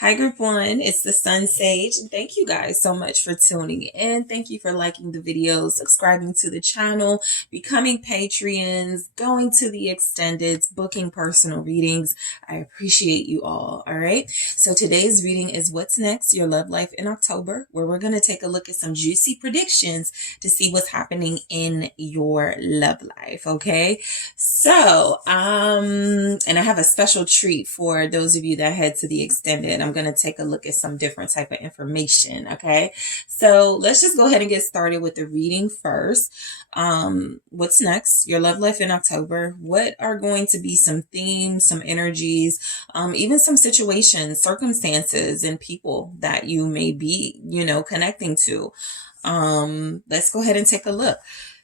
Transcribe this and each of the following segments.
Hi, Group One. It's the SunSage. And thank you guys so much for tuning in. Thank you for liking the videos, subscribing to the channel, becoming Patreons, going to the extendeds, booking personal readings. I appreciate you all. All right. So today's reading is What's Next? Your Love Life in October, where we're going to take a look at some juicy predictions to see what's happening in your love life. Okay. So, and I have a special treat for those of you that head to the extended. I'm going to take a look at some different type of information. Okay. So let's just go ahead and get started with the reading first. What's next? Your love life in October. What are going to be some themes, some energies, even some situations, circumstances, and people that you may be, connecting to. Let's go ahead and take a look.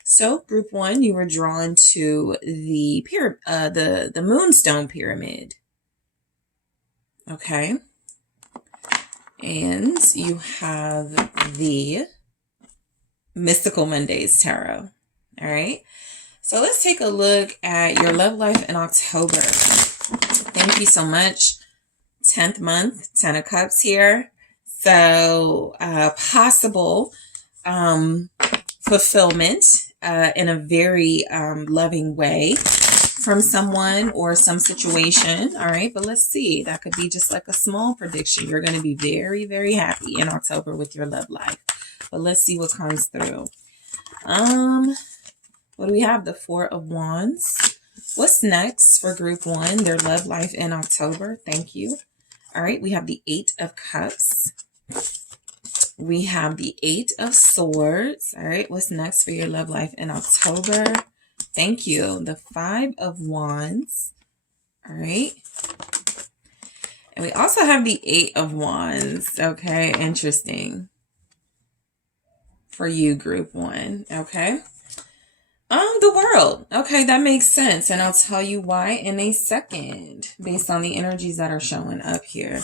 So, Group One, you were drawn to the Moonstone Pyramid. Okay. And you have the Mystical Mondays Tarot. All right. So let's take a look at your love life in October. Thank you so much. 10th month, 10 of Cups here. So possible fulfillment in a very loving way from someone or some situation. All right, but let's see. That could be just like a small prediction. You're going to be very, very happy in October with your love life. But let's see what comes through. What do we have? The Four of Wands. What's next for Group One? Their love life in October. Thank you. All right, we have the Eight of Cups. We have the Eight of Swords. All right, what's next for your love life in October? Thank you. The Five of Wands. All right. And we also have the Eight of Wands. Okay, interesting. For you, Group One. Okay. The World. Okay, that makes sense. And I'll tell you why in a second, based on the energies that are showing up here.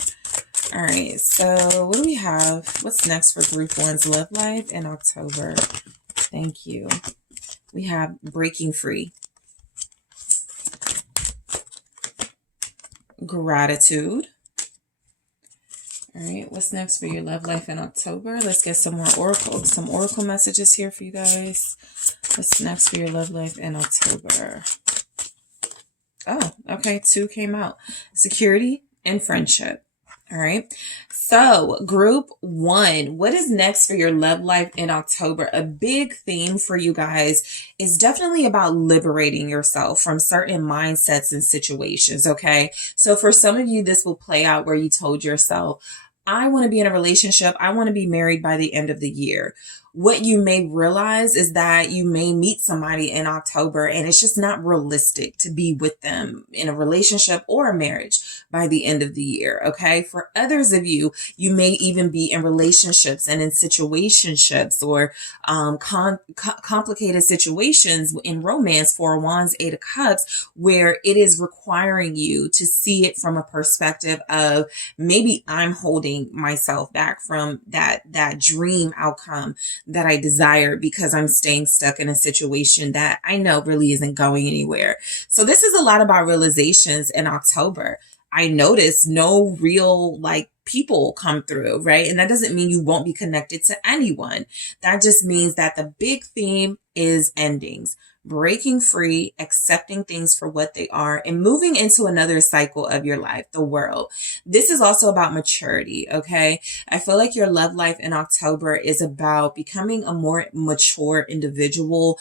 All right, so what do we have? What's next for Group One's love life in October? Thank you. We have Breaking Free. Gratitude. All right, what's next for your love life in October? Let's get some oracle messages here for you guys. What's next for your love life in October? Oh, okay, 2 came out. Security and friendship. All right. So Group One, what is next for your love life in October? A big theme for you guys is definitely about liberating yourself from certain mindsets and situations. Okay. So for some of you, this will play out where you told yourself, I want to be in a relationship. I want to be married by the end of the year. What you may realize is that you may meet somebody in October and it's just not realistic to be with them in a relationship or a marriage by the end of the year. Okay. For others of you, you may even be in relationships and in situationships or complicated situations in romance. Four of Wands, Eight of Cups, where it is requiring you to see it from a perspective of maybe I'm holding myself back from that dream outcome that I desire because I'm staying stuck in a situation that I know really isn't going anywhere. So this is a lot about realizations in October. I notice no real people come through, right? And that doesn't mean you won't be connected to anyone. That just means that the big theme is endings. Breaking free, accepting things for what they are, and moving into another cycle of your life, the world. This is also about maturity, okay? I feel like your love life in October is about becoming a more mature individual,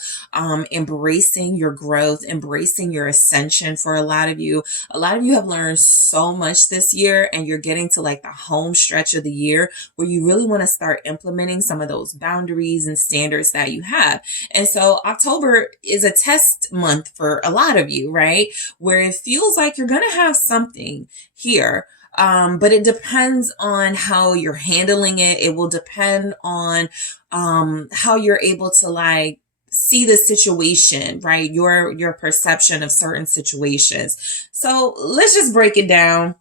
embracing your growth, embracing your ascension for a lot of you. A lot of you have learned so much this year, and you're getting to the home stretch of the year where you really want to start implementing some of those boundaries and standards that you have. And so October is a test month for a lot of you, right? Where it feels like you're going to have something here. But it depends on how you're handling it. It will depend on, how you're able to see the situation, right? Your perception of certain situations. So let's just break it down.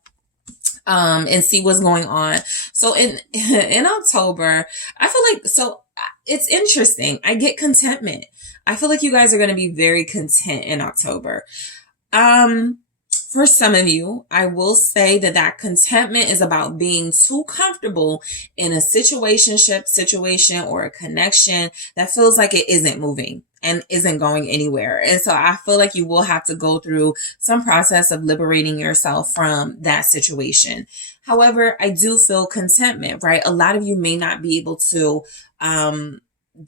And see what's going on. So in October, I feel it's interesting. I get contentment. I feel like you guys are going to be very content in October. For some of you, I will say that that contentment is about being too comfortable in a situation or a connection that feels like it isn't moving and isn't going anywhere. And so I feel like you will have to go through some process of liberating yourself from that situation. However, I do feel contentment, right? A lot of you may not be able to,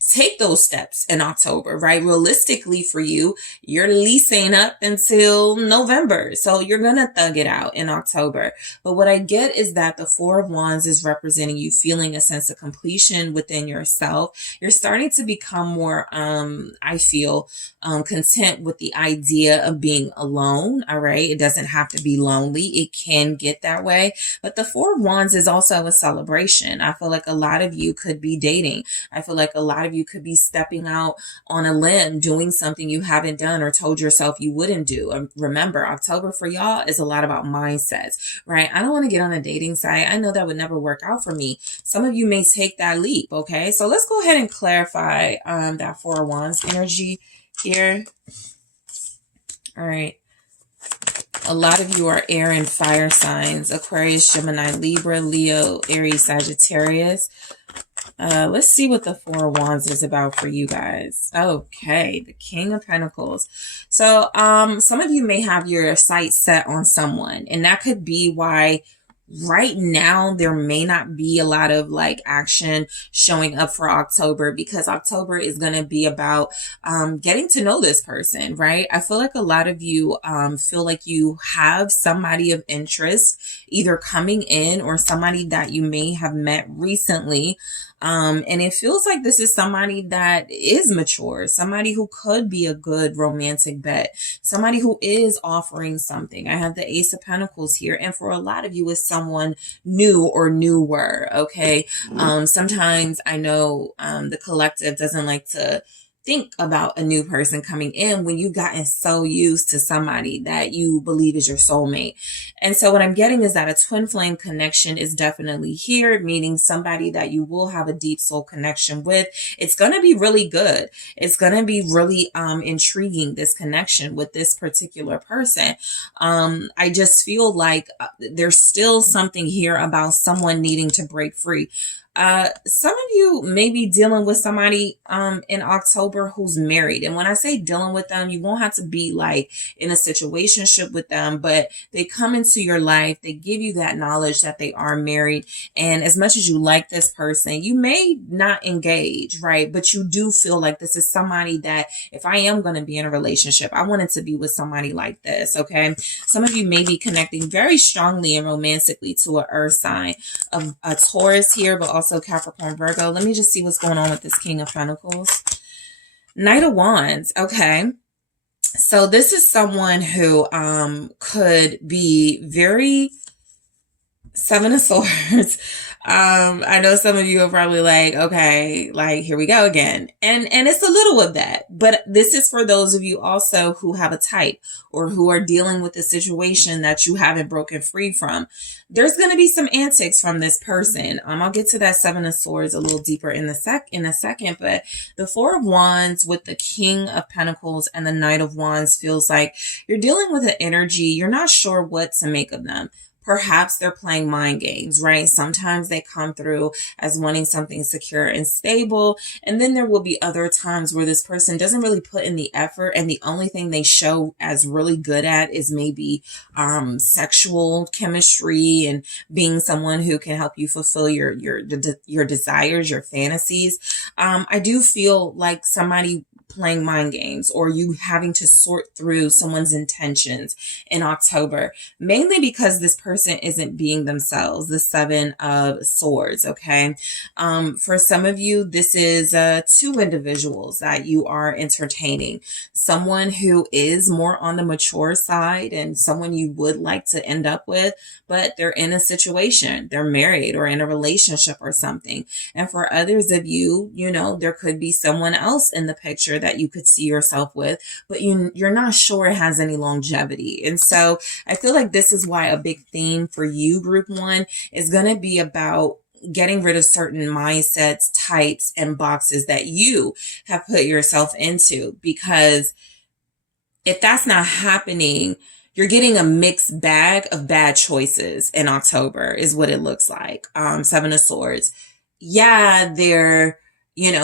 take those steps in October, right? Realistically for you, your lease ain't up until November. So you're going to thug it out in October. But what I get is that the Four of Wands is representing you feeling a sense of completion within yourself. You're starting to become more, I feel, content with the idea of being alone. All right. It doesn't have to be lonely. It can get that way. But the Four of Wands is also a celebration. I feel like a lot of you could be dating. I feel like a lot of you could be stepping out on a limb, doing something you haven't done or told yourself you wouldn't do. And remember, October for y'all is a lot about mindsets, right? I don't want to get on a dating site. I know that would never work out for me. Some of you may take that leap, okay? So let's go ahead and clarify that Four of Wands energy here. All right. A lot of you are air and fire signs: Aquarius, Gemini, Libra, Leo, Aries, Sagittarius. Let's see what the Four of Wands is about for you guys. Okay, the King of Pentacles. So some of you may have your sights set on someone, and that could be why right now there may not be a lot of like action showing up for October, because October is going to be about getting to know this person, right? I feel like a lot of you feel like you have somebody of interest either coming in or somebody that you may have met recently. And it feels like this is somebody that is mature, somebody who could be a good romantic bet, somebody who is offering something. I have the Ace of Pentacles here. And for a lot of you, it's someone new or newer. Okay. Sometimes I know, the collective doesn't like to think about a new person coming in when you've gotten so used to somebody that you believe is your soulmate. And so what I'm getting is that a twin flame connection is definitely here, meaning somebody that you will have a deep soul connection with. It's going to be really good. It's going to be really intriguing, this connection with this particular person. I just feel like there's still something here about someone needing to break free. Some of you may be dealing with somebody in October who's married. And when I say dealing with them, you won't have to be like in a situationship with them, but they come into your life, they give you that knowledge that they are married. And as much as you like this person, you may not engage, right? But you do feel like this is somebody that if I am going to be in a relationship, I want it to be with somebody like this, okay? Some of you may be connecting very strongly and romantically to an earth sign, of a Taurus here, but also Capricorn, Virgo. Let me just see what's going on with this King of Pentacles. Knight of Wands. Okay. So this is someone who could be very Seven of Swords. I know some of you are probably like, okay, like here we go again. And it's a little of that, but this is for those of you also who have a type or who are dealing with a situation that you haven't broken free from. There's going to be some antics from this person. I'll get to that Seven of Swords a little deeper in a second, but the Four of Wands with the King of Pentacles and the Knight of Wands feels like you're dealing with an energy. You're not sure what to make of them. Perhaps they're playing mind games, right? Sometimes they come through as wanting something secure and stable. And then there will be other times where this person doesn't really put in the effort. And the only thing they show as really good at is maybe sexual chemistry and being someone who can help you fulfill your desires, your fantasies. I do feel like somebody playing mind games or you having to sort through someone's intentions in October, mainly because this person isn't being themselves, the Seven of Swords, okay? For some of you, this is two individuals that you are entertaining. Someone who is more on the mature side and someone you would like to end up with, but they're in a situation, they're married or in a relationship or something. And for others of you, you know, there could be someone else in the picture that you could see yourself with, but you're not sure it has any longevity. And so I feel like this is why a big theme for you, Group 1, is going to be about getting rid of certain mindsets, types, and boxes that you have put yourself into. Because if that's not happening, you're getting a mixed bag of bad choices in October is what it looks like. Seven of Swords. Yeah, they're,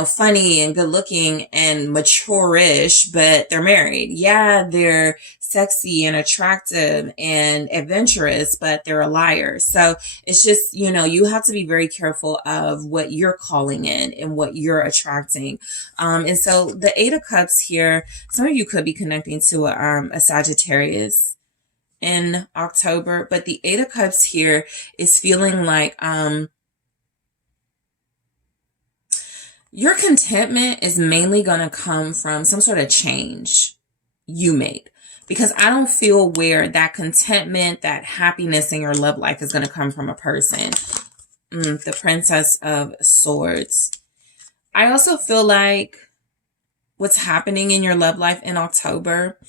funny and good looking and mature-ish, but they're married. Yeah, they're sexy and attractive and adventurous, but they're a liar. So it's just, you have to be very careful of what you're calling in and what you're attracting. And so the Eight of Cups here, some of you could be connecting to a Sagittarius in October, but the Eight of Cups here is feeling like, your contentment is mainly going to come from some sort of change you made, because I don't feel where that contentment, that happiness in your love life is going to come from a person. The Princess of Swords. I also feel like what's happening in your love life in October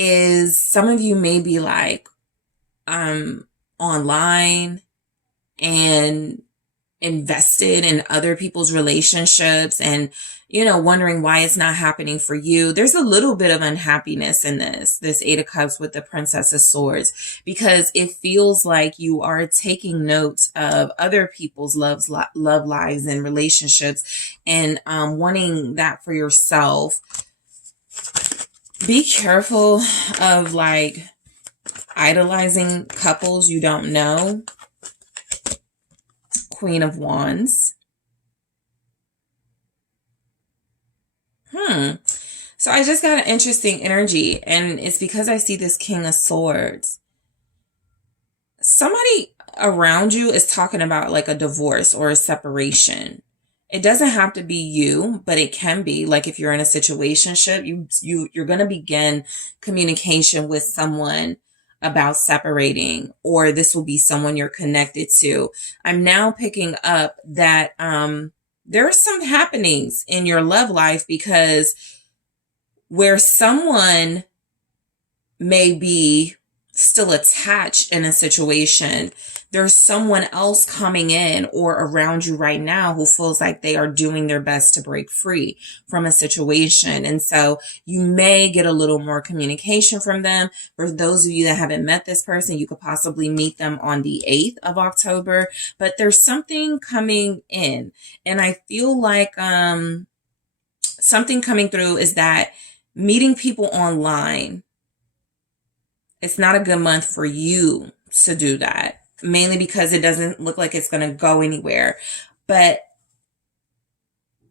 is some of you may be like online and invested in other people's relationships and, wondering why it's not happening for you. There's a little bit of unhappiness in this Eight of Cups with the Princess of Swords, because it feels like you are taking notes of other people's love lives and relationships and wanting that for yourself. Be careful of like idolizing couples you don't know. Queen of Wands. So I just got an interesting energy, and it's because I see this King of Swords. Somebody around you is talking about like a divorce or a separation. It doesn't have to be you, but it can be. Like if you're in a situationship, you're going to begin communication with someone about separating, or this will be someone you're connected to. I'm now picking up that there are some happenings in your love life, because where someone may be still attached in a situation, there's someone else coming in or around you right now who feels like they are doing their best to break free from a situation. And so you may get a little more communication from them. For those of you that haven't met this person, you could possibly meet them on the 8th of October, but there's something coming in. And I feel like something coming through is that meeting people online, it's not a good month for you to do that, mainly because it doesn't look like it's going to go anywhere. But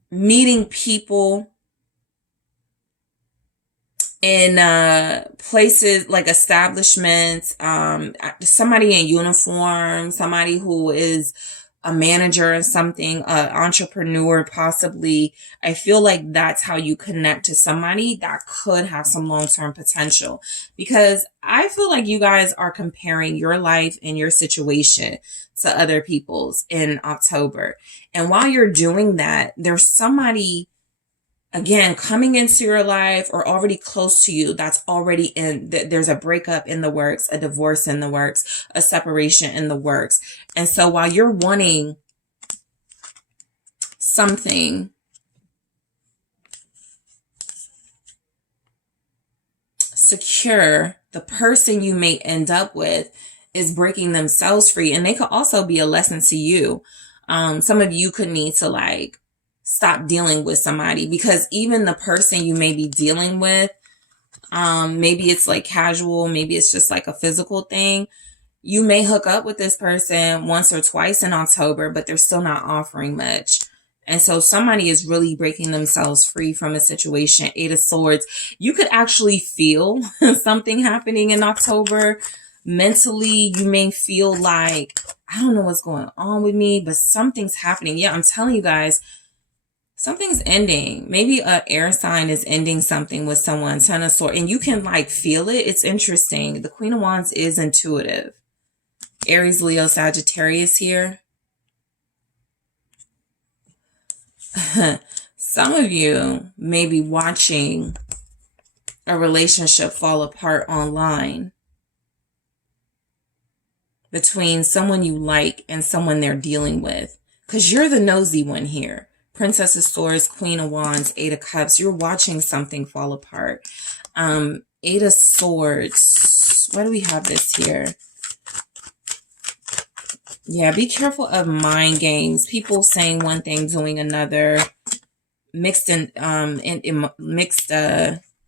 meeting people in places like establishments, somebody in uniform, somebody who is a manager or something, an entrepreneur possibly. I feel like that's how you connect to somebody that could have some long-term potential, because I feel like you guys are comparing your life and your situation to other people's in October. And while you're doing that, there's somebody, again, coming into your life or already close to you that's already in, there's a breakup in the works, a divorce in the works, a separation in the works. And so while you're wanting something secure, the person you may end up with is breaking themselves free. And they could also be a lesson to you. Some of you could need to like stop dealing with somebody, because even the person you may be dealing with, maybe it's like casual, maybe it's just like a physical thing. You may hook up with this person once or twice in October, but they're still not offering much. And so somebody is really breaking themselves free from a situation. Eight of Swords. You could actually feel something happening in October. Mentally, you may feel like, I don't know what's going on with me, but something's happening. Yeah, I'm telling you guys, something's ending. Maybe an air sign is ending something with someone. Ten of Swords. And you can like feel it. It's interesting. The Queen of Wands is intuitive. Aries, Leo, Sagittarius here. Some of you may be watching a relationship fall apart online between someone you like and someone they're dealing with, because you're the nosy one here. Princess of Swords, Queen of Wands, Eight of Cups. You're watching something fall apart. Eight of Swords. Why do we have this here? Yeah, be careful of mind games. People saying one thing, doing another. Mixed mixed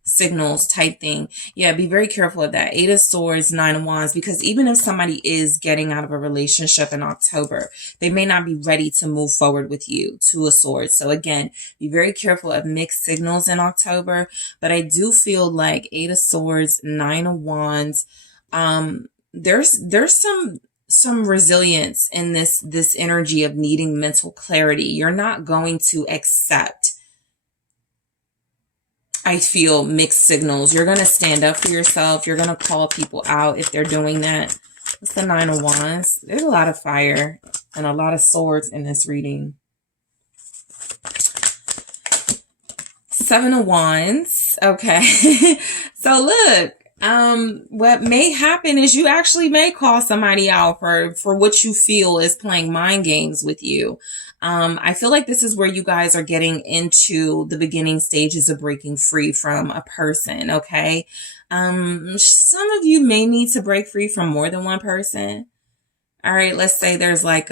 signals type thing. Yeah, be very careful of that. Eight of Swords, Nine of Wands, because even if somebody is getting out of a relationship in October, they may not be ready to move forward with you. Two of Swords. So again, be very careful of mixed signals in October. But I do feel like Eight of Swords, Nine of Wands, there's some resilience in this energy of needing mental clarity. You're not going to accept, I feel, mixed signals. You're going to stand up for yourself. You're going to call people out if they're doing that. What's the Nine of Wands? There's a lot of fire and a lot of swords in this reading. Seven of Wands. Okay. So look, what may happen is you actually may call somebody out for what you feel is playing mind games with you. I feel like this is where you guys are getting into the beginning stages of breaking free from a person. Okay. Some of you may need to break free from more than one person. All right. Let's say there's like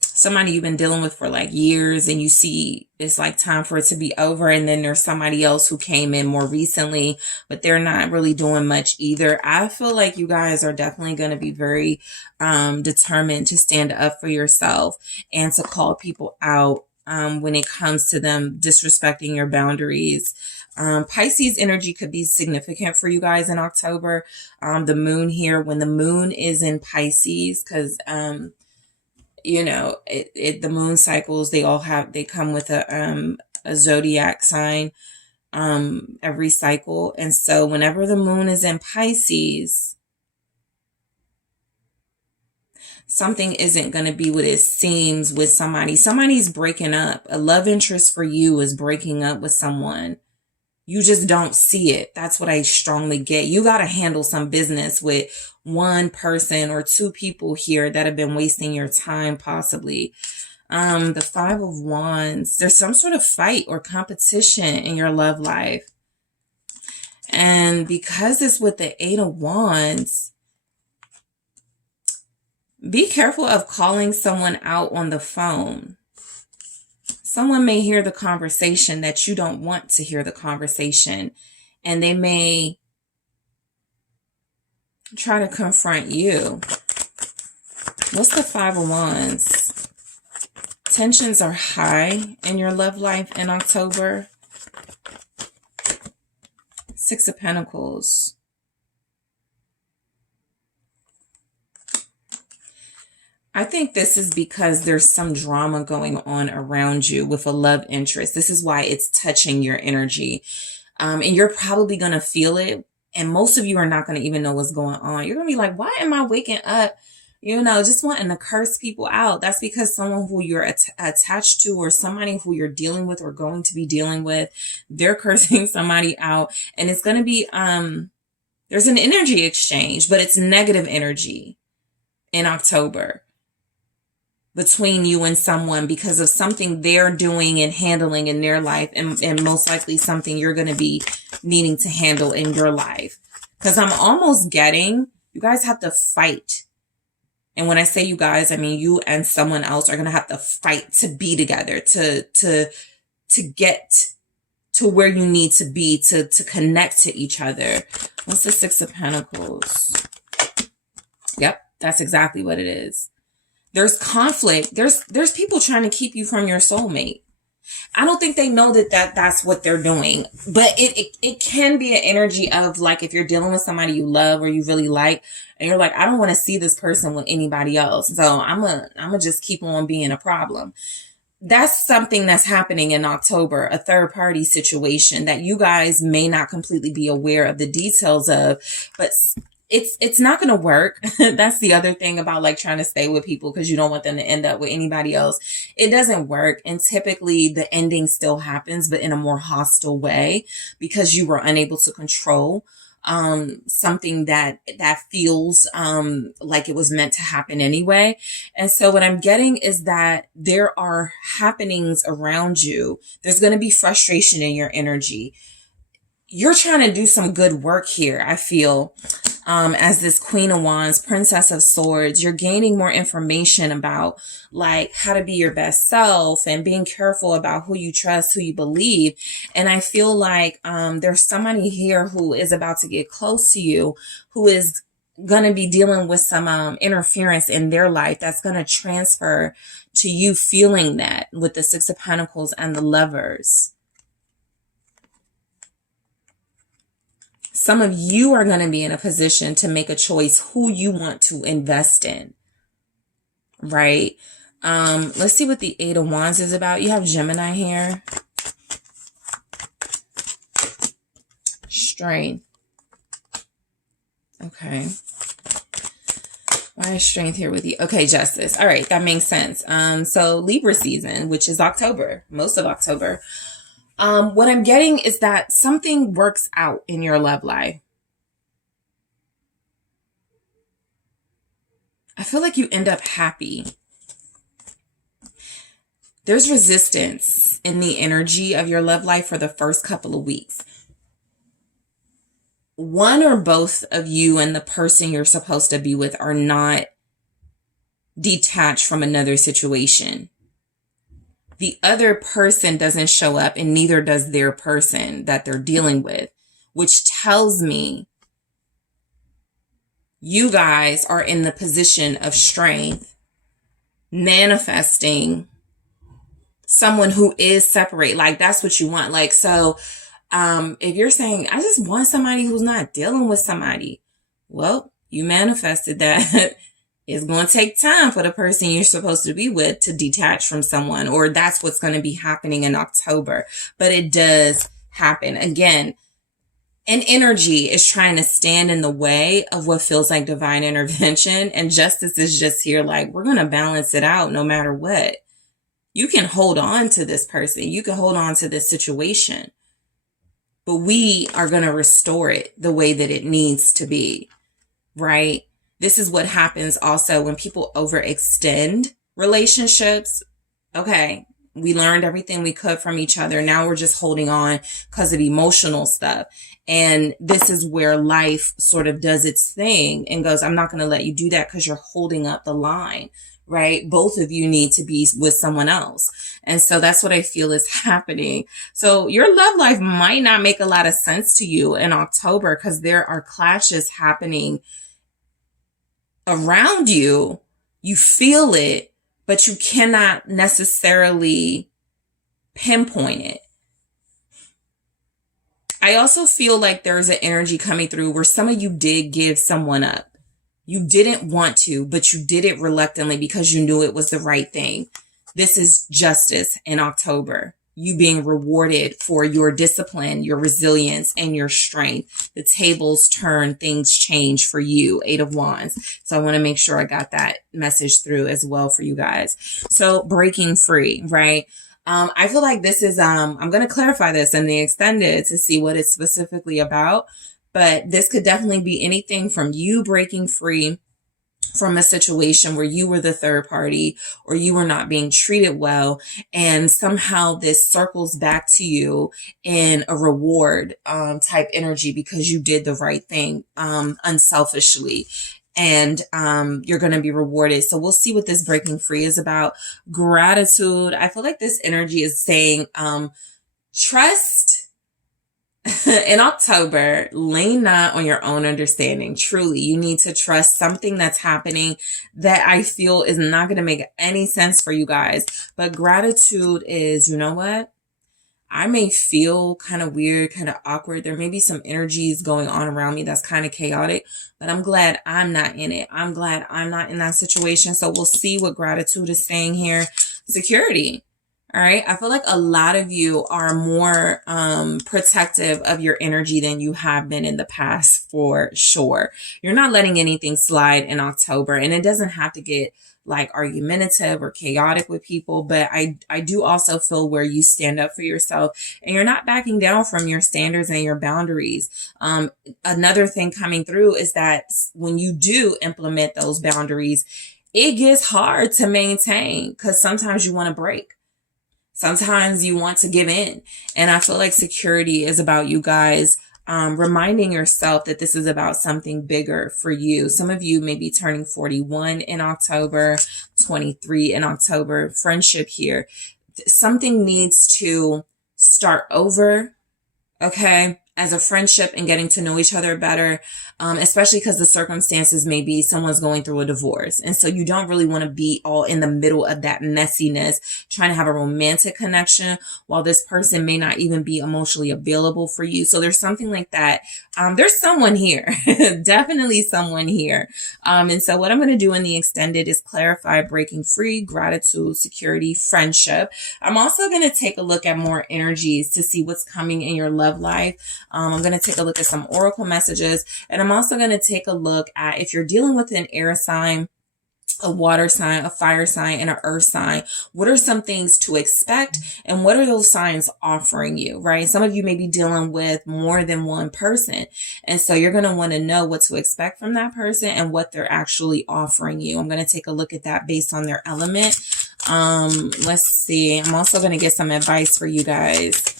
somebody you've been dealing with for like years and you see it's like time for it to be over. And then there's somebody else who came in more recently, but they're not really doing much either. I feel like you guys are definitely going to be very determined to stand up for yourself and to call people out when it comes to them disrespecting your boundaries. Pisces energy could be significant for you guys in October. The moon here, when the moon is in Pisces, because you know, the moon cycles, they come with a zodiac sign, every cycle. And so whenever the moon is in Pisces, something isn't going to be what it seems with somebody. Somebody's breaking up. A love interest for you is breaking up with someone. You just don't see it. That's what I strongly get. You got to handle some business with one person or two people here that have been wasting your time, possibly. The Five of Wands. There's some sort of fight or competition in your love life. And because it's with the Eight of Wands, be careful of calling someone out on the phone. Someone may hear the conversation that you don't want to hear the conversation, and they may try to confront you. What's the Five of Wands? Tensions are high in your love life in October. Six of Pentacles. I think this is because there's some drama going on around you with a love interest. This is why it's touching your energy. And you're probably going to feel it. And most of you are not going to even know what's going on. You're going to be like, why am I waking up, just wanting to curse people out? That's because someone who you're attached to, or somebody who you're dealing with or going to be dealing with, they're cursing somebody out. And it's going to be, there's an energy exchange, but it's negative energy in October between you and someone because of something they're doing and handling in their life, and most likely something you're going to be needing to handle in your life. Because I'm almost getting, you guys have to fight. And when I say you guys, I mean you and someone else are going to have to fight to be together, to get to where you need to be, to connect to each other. What's the Six of Pentacles? Yep, that's exactly what it is. There's conflict. There's people trying to keep you from your soulmate. I don't think they know that's what they're doing, but it can be an energy of like, if you're dealing with somebody you love or you really like, and you're like, I don't want to see this person with anybody else. So I'm gonna just keep on being a problem. That's something that's happening in October, a third party situation that you guys may not completely be aware of the details of, but it's not going to work. That's the other thing about like trying to stay with people, because you don't want them to end up with anybody else. It doesn't work. And typically the ending still happens, but in a more hostile way, because you were unable to control something that feels like it was meant to happen anyway. And so what I'm getting is that there are happenings around you. There's going to be frustration in your energy. You're trying to do some good work here, I feel. As this Queen of Wands, Princess of Swords, you're gaining more information about like how to be your best self and being careful about who you trust, who you believe. And I feel like there's somebody here who is about to get close to you, who is going to be dealing with some interference in their life that's going to transfer to you feeling that with the Six of Pentacles and the Lovers. Some of you are going to be in a position to make a choice who you want to invest in, right? Let's see what the Eight of Wands is about. You have Gemini here. Strength. Okay. Why is strength here with you? Okay, Justice. All right, that makes sense. So Libra season, which is October, most of October. What I'm getting is that something works out in your love life. I feel like you end up happy. There's resistance in the energy of your love life for the first couple of weeks. One or both of you and the person you're supposed to be with are not detached from another situation. The other person doesn't show up and neither does their person that they're dealing with, which tells me you guys are in the position of strength, manifesting someone who is separate. Like that's what you want. Like, so if you're saying, I just want somebody who's not dealing with somebody, well, you manifested that. It's going to take time for the person you're supposed to be with to detach from someone, or that's what's going to be happening in October. But it does happen. Again, an energy is trying to stand in the way of what feels like divine intervention. And justice is just here like, we're going to balance it out no matter what. You can hold on to this person. You can hold on to this situation. But we are going to restore it the way that it needs to be, right? This is what happens also when people overextend relationships. Okay, we learned everything we could from each other. Now we're just holding on because of emotional stuff. And this is where life sort of does its thing and goes, I'm not going to let you do that because you're holding up the line, right? Both of you need to be with someone else. And so that's what I feel is happening. So your love life might not make a lot of sense to you in October because there are clashes happening around you. You feel it, but you cannot necessarily pinpoint it. I also feel like there's an energy coming through where some of you did give someone up. You didn't want to, but you did it reluctantly because you knew it was the right thing. This is justice in October. You being rewarded for your discipline, your resilience, and your strength. The tables turn, things change for you, Eight of Wands. So I want to make sure I got that message through as well for you guys. So breaking free, right? I feel like this is, I'm going to clarify this in the extended to see what it's specifically about. But this could definitely be anything from you breaking free from a situation where you were the third party or you were not being treated well. And somehow this circles back to you in a reward type energy because you did the right thing unselfishly. And you're going to be rewarded. So we'll see what this breaking free is about. Gratitude. I feel like this energy is saying trust. In October, lean not on your own understanding. Truly, you need to trust something that's happening that I feel is not going to make any sense for you guys. But gratitude is, you know what? I may feel kind of weird, kind of awkward. There may be some energies going on around me that's kind of chaotic, but I'm glad I'm not in it. I'm glad I'm not in that situation. So we'll see what gratitude is saying here. Security. All right. I feel like a lot of you are more protective of your energy than you have been in the past for sure. You're not letting anything slide in October, and it doesn't have to get like argumentative or chaotic with people. But I do also feel where you stand up for yourself and you're not backing down from your standards and your boundaries. Another thing coming through is that when you do implement those boundaries, it gets hard to maintain because sometimes you want to break. Sometimes you want to give in. And I feel like security is about you guys reminding yourself that this is about something bigger for you. Some of you may be turning 41 in October, 23 in October. Friendship here. Something needs to start over, okay, as a friendship and getting to know each other better, especially because the circumstances may be someone's going through a divorce. And so you don't really want to be all in the middle of that messiness, trying to have a romantic connection while this person may not even be emotionally available for you. So there's something like that. There's someone here, definitely someone here. And so what I'm going to do in the extended is clarify breaking free, gratitude, security, friendship. I'm also going to take a look at more energies to see what's coming in your love life. I'm going to take a look at some oracle messages, and I'm also going to take a look at if you're dealing with an air sign, a water sign, a fire sign, and an earth sign. What are some things to expect, and what are those signs offering you, right? Some of you may be dealing with more than one person, and so you're going to want to know what to expect from that person and what they're actually offering you. I'm going to take a look at that based on their element. Let's see. I'm also going to get some advice for you guys,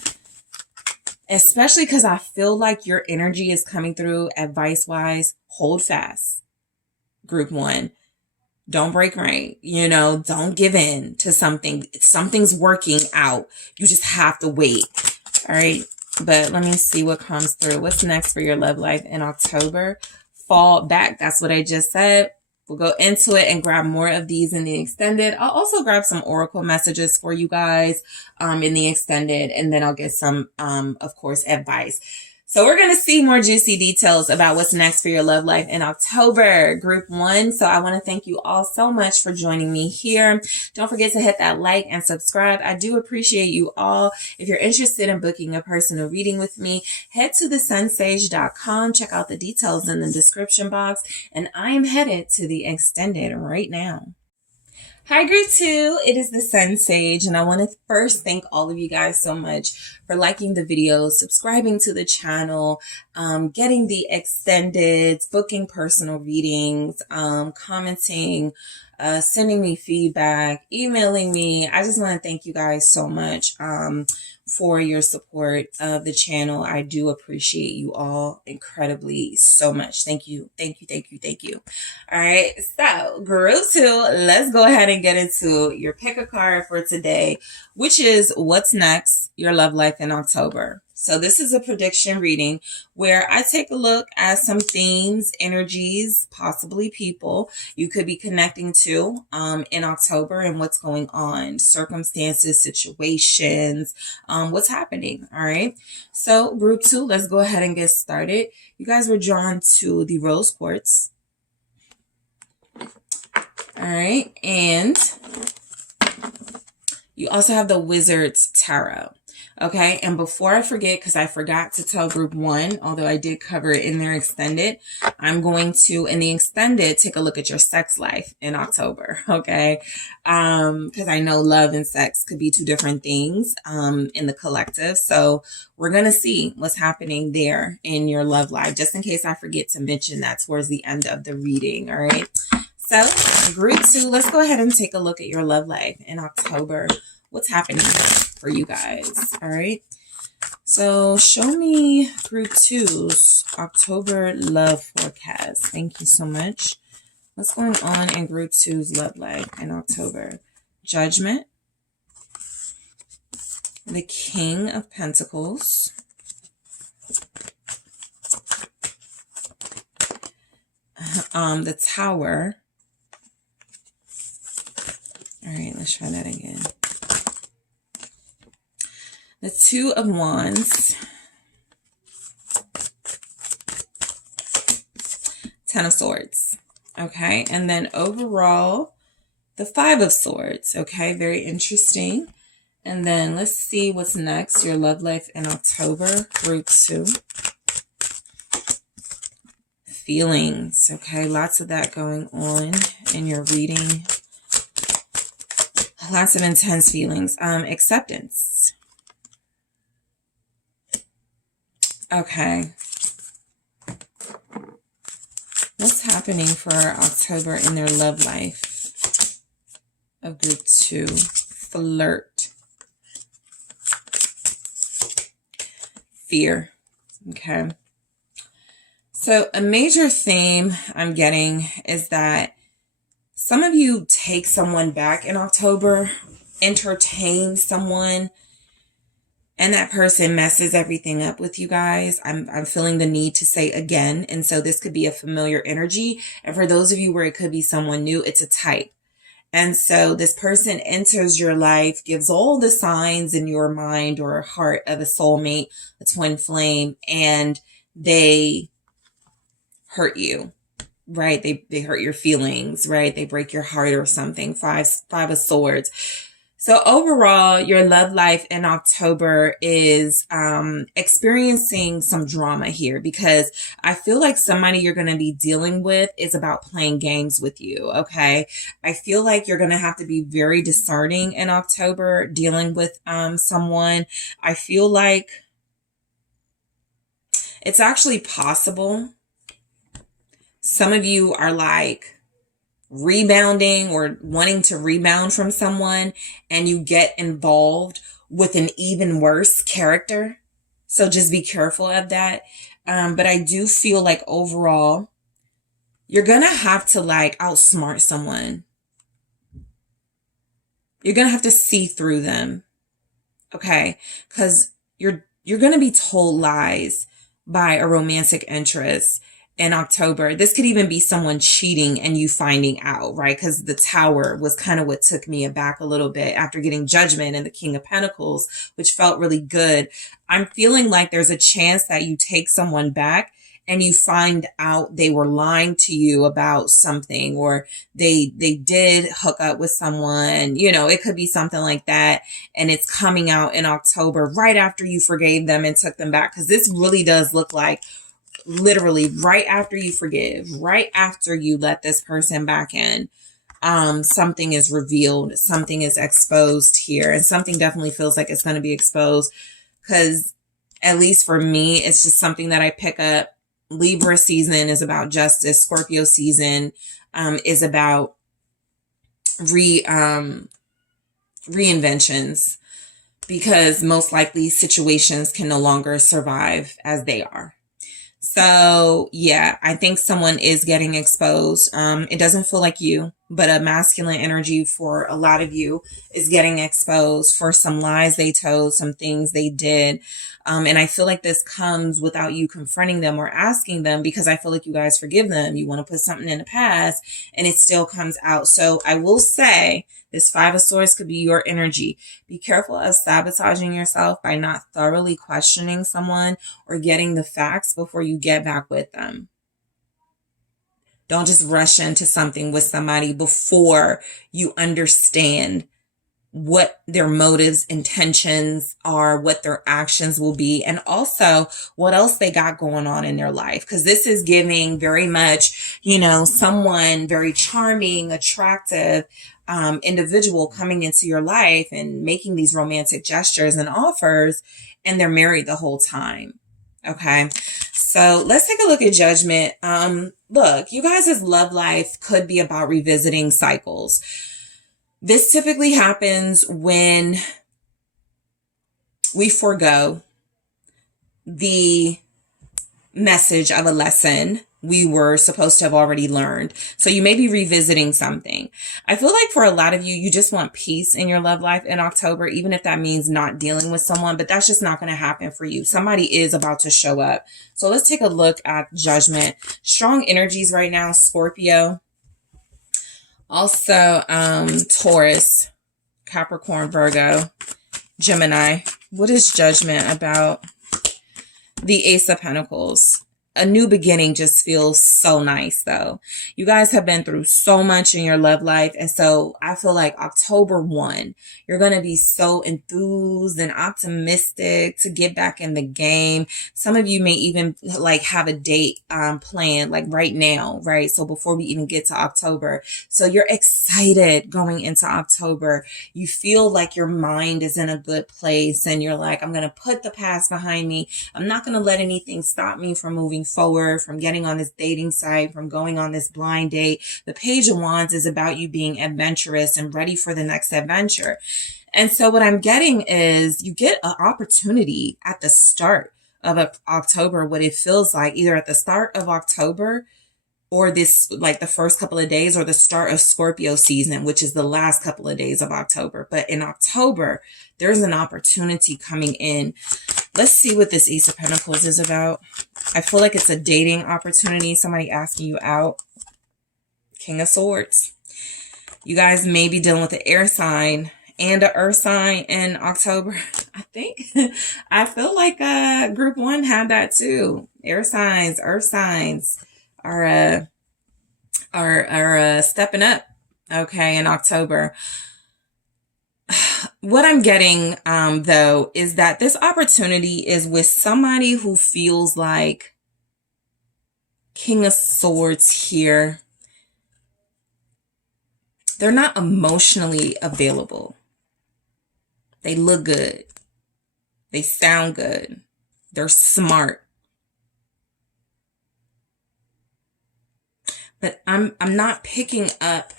especially because I feel like your energy is coming through advice-wise. Hold fast, group one. Don't break rank. You know, don't give in to something. Something's working out. You just have to wait. All right. But let me see what comes through. What's next for your love life in October? Fall back. That's what I just said. We'll go into it and grab more of these in the extended. I'll also grab some oracle messages for you guys in the extended, and then I'll get some, of course, advice. So we're going to see more juicy details about what's next for your love life in October, group one. So I want to thank you all so much for joining me here. Don't forget to hit that like and subscribe. I do appreciate you all. If you're interested in booking a personal reading with me, head to TheSunSage.com. Check out the details in the description box. And I am headed to the extended right now. Hi, group two. It is the Sun Sage, and I want to first thank all of you guys so much for liking the videos, subscribing to the channel, getting the extended, booking personal readings, commenting, sending me feedback, emailing me. I just want to thank you guys so much for your support of the channel. I do appreciate you all incredibly so much. Thank you. Thank you. Thank you. Thank you. All right. So group two, let's go ahead and get into your pick a card for today, which is what's next, your love life in October. So this is a prediction reading where I take a look at some themes, energies, possibly people you could be connecting to in October and what's going on, circumstances, situations, what's happening. All right. So group two, let's go ahead and get started. You guys were drawn to the rose quartz. All right. And you also have the Wizard's Tarot. Okay, and before I forget, because I forgot to tell group one, although I did cover it in their extended, I'm going to, in the extended, take a look at your sex life in October, okay? Because I know love and sex could be two different things in the collective. So we're going to see what's happening there in your love life, just in case I forget to mention that towards the end of the reading, all right? So group two, let's go ahead and take a look at your love life in October. What's happening for you guys? All right. So show me group two's October love forecast. Thank you so much. What's going on in group two's love life in October? Judgment. The King of Pentacles. The Tower. All right, let's try that again. The Two of Wands, Ten of Swords, okay? And then overall, the Five of Swords, okay? Very interesting. And then let's see what's next, your love life in October, group two. Feelings, okay? Lots of that going on in your reading. Lots of intense feelings. Acceptance. Okay. What's happening for October in their love life of group two? Flirt. fear. Okay. So a major theme I'm getting is that some of you take someone back in October, entertain someone, and that person messes everything up with you guys. I'm feeling the need to say again. And so this could be a familiar energy. And for those of you where it could be someone new, it's a type. And so this person enters your life, gives all the signs in your mind or heart of a soulmate, a twin flame, and they hurt you, right? They hurt your feelings, right? They break your heart or something. Five of Swords. So overall, your love life in October is experiencing some drama here, because I feel like somebody you're going to be dealing with is about playing games with you, okay? I feel like you're going to have to be very discerning in October dealing with someone. I feel like it's actually possible. Some of you are like rebounding or wanting to rebound from someone, and you get involved with an even worse character. So just be careful of that. But I do feel like overall, you're going to have to like outsmart someone. You're going to have to see through them. Okay. Because you're going to be told lies by a romantic interest in October. This could even be someone cheating and you finding out, right? Because the Tower was kind of what took me aback a little bit after getting Judgment and the King of Pentacles, which felt really good. I'm feeling like there's a chance that you take someone back and you find out they were lying to you about something, or they did hook up with someone. You know, it could be something like that. And it's coming out in October right after you forgave them and took them back. Because this really does look like literally right after you forgive, right after you let this person back in, something is revealed, something is exposed here, and something definitely feels like it's going to be exposed, because at least for me, it's just something that I pick up. Libra season is about justice. Scorpio season is about reinventions, because most likely situations can no longer survive as they are. So yeah, I think someone is getting exposed. It doesn't feel like you, but a masculine energy for a lot of you is getting exposed for some lies they told, some things they did. And I feel like this comes without you confronting them or asking them, because I feel like you guys forgive them. You want to put something in the past and it still comes out. So I will say this Five of Swords could be your energy. Be careful of sabotaging yourself by not thoroughly questioning someone or getting the facts before you get back with them. Don't just rush into something with somebody before you understand what their motives, intentions are, what their actions will be, and also what else they got going on in their life. Because this is giving very much, you know, someone very charming, attractive, individual coming into your life and making these romantic gestures and offers, and they're married the whole time. Okay. So let's take a look at Judgment. Look, you guys' love life could be about revisiting cycles. This typically happens when we forego the message of a lesson we were supposed to have already learned. So you may be revisiting something. I feel like for a lot of you, you just want peace in your love life in October, even if that means not dealing with someone, but that's just not going to happen for you. Somebody is about to show up. So let's take a look at Judgment. Strong energies right now, Scorpio. Also, Taurus, Capricorn, Virgo, Gemini. What is Judgment about? The Ace of Pentacles. A new beginning just feels so nice, though. You guys have been through so much in your love life. And so I feel like October 1, you're going to be so enthused and optimistic to get back in the game. Some of you may even like have a date planned like right now, right? So before we even get to October. So you're excited going into October. You feel like your mind is in a good place and you're like, I'm going to put the past behind me. I'm not going to let anything stop me from moving forward, from getting on this dating site, from going on this blind date. The Page of Wands is about you being adventurous and ready for the next adventure. And so what I'm getting is you get an opportunity at the start October, what it feels like, either at the start of October or this, like the first couple of days, or the start of Scorpio season, which is the last couple of days of October. But in October, there's an opportunity coming in. Let's see what this Ace of Pentacles is about. I feel like it's a dating opportunity, somebody asking you out. King of Swords. You guys may be dealing with an air sign and an earth sign in October. I think, I feel like group 1 had that too. Air signs, earth signs are stepping up, okay, in October. What I'm getting, though, is that this opportunity is with somebody who feels like, King of Swords here, they're not emotionally available. They look good. They sound good. They're smart. But I'm not picking up,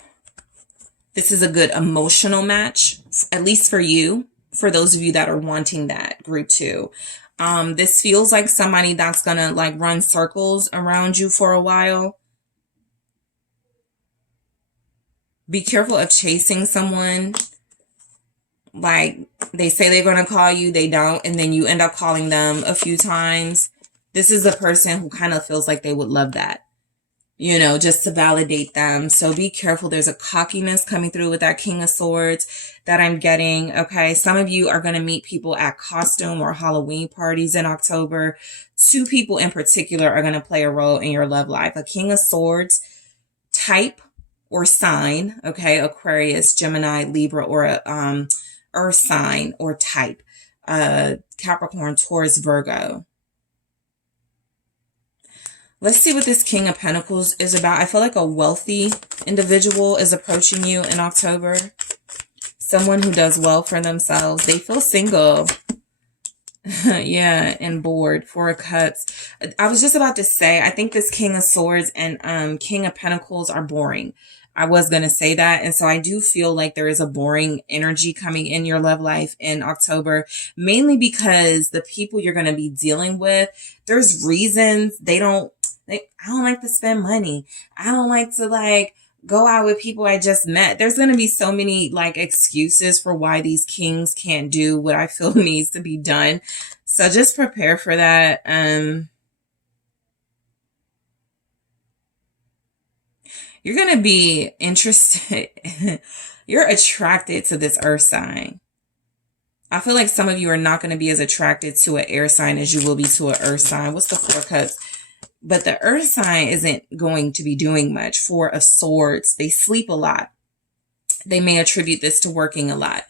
this is a good emotional match, at least for you, for those of you that are wanting that, group 2. This feels like somebody that's gonna like run circles around you for a while. Be careful of chasing someone. Like, they say they're going to call you, they don't, and then you end up calling them a few times. This is a person who kind of feels like they would love that, you know, just to validate them. So be careful. There's a cockiness coming through with that King of Swords that I'm getting. Okay. Some of you are going to meet people at costume or Halloween parties in October. 2 people in particular are going to play a role in your love life. A King of Swords type or sign. Okay. Aquarius, Gemini, Libra, or a, earth sign or type. Capricorn, Taurus, Virgo. Let's see what this King of Pentacles is about. I feel like a wealthy individual is approaching you in October. Someone who does well for themselves. They feel single. Yeah, and bored. 4 of Cups. I was just about to say, I think this King of Swords and King of Pentacles are boring. I was going to say that. And so I do feel like there is a boring energy coming in your love life in October, mainly because the people you're going to be dealing with, there's reasons I don't like to spend money. I don't like to like go out with people I just met. There's going to be so many like excuses for why these kings can't do what I feel needs to be done. So just prepare for that. You're going to be interested. You're attracted to this earth sign. I feel like some of you are not going to be as attracted to an air sign as you will be to an earth sign. What's the 4 of Cups? But the earth sign isn't going to be doing much. 4 of Swords. They sleep a lot. They may attribute this to working a lot.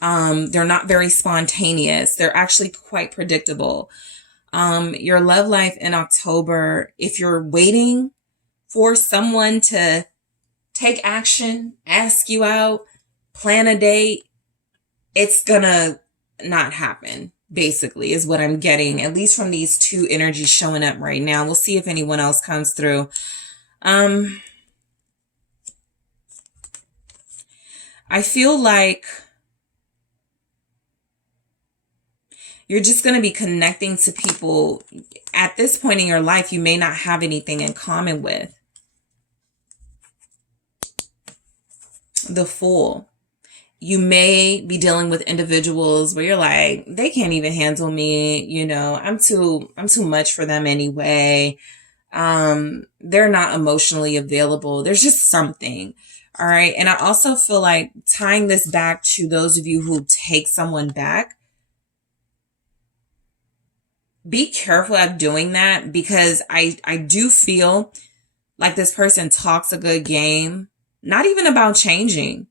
They're not very spontaneous. They're actually quite predictable. Your love life in October, if you're waiting for someone to take action, ask you out, plan a date, it's gonna not happen, basically, is what I'm getting, at least from these 2 energies showing up right now. We'll see if anyone else comes through. I feel like you're just going to be connecting to people at this point in your life you may not have anything in common with. The Fool. You may be dealing with individuals where you're like, they can't even handle me. You know, I'm too much for them anyway. They're not emotionally available. There's just something. All right. And I also feel like tying this back to those of you who take someone back, be careful of doing that, because I do feel like this person talks a good game, not even about changing,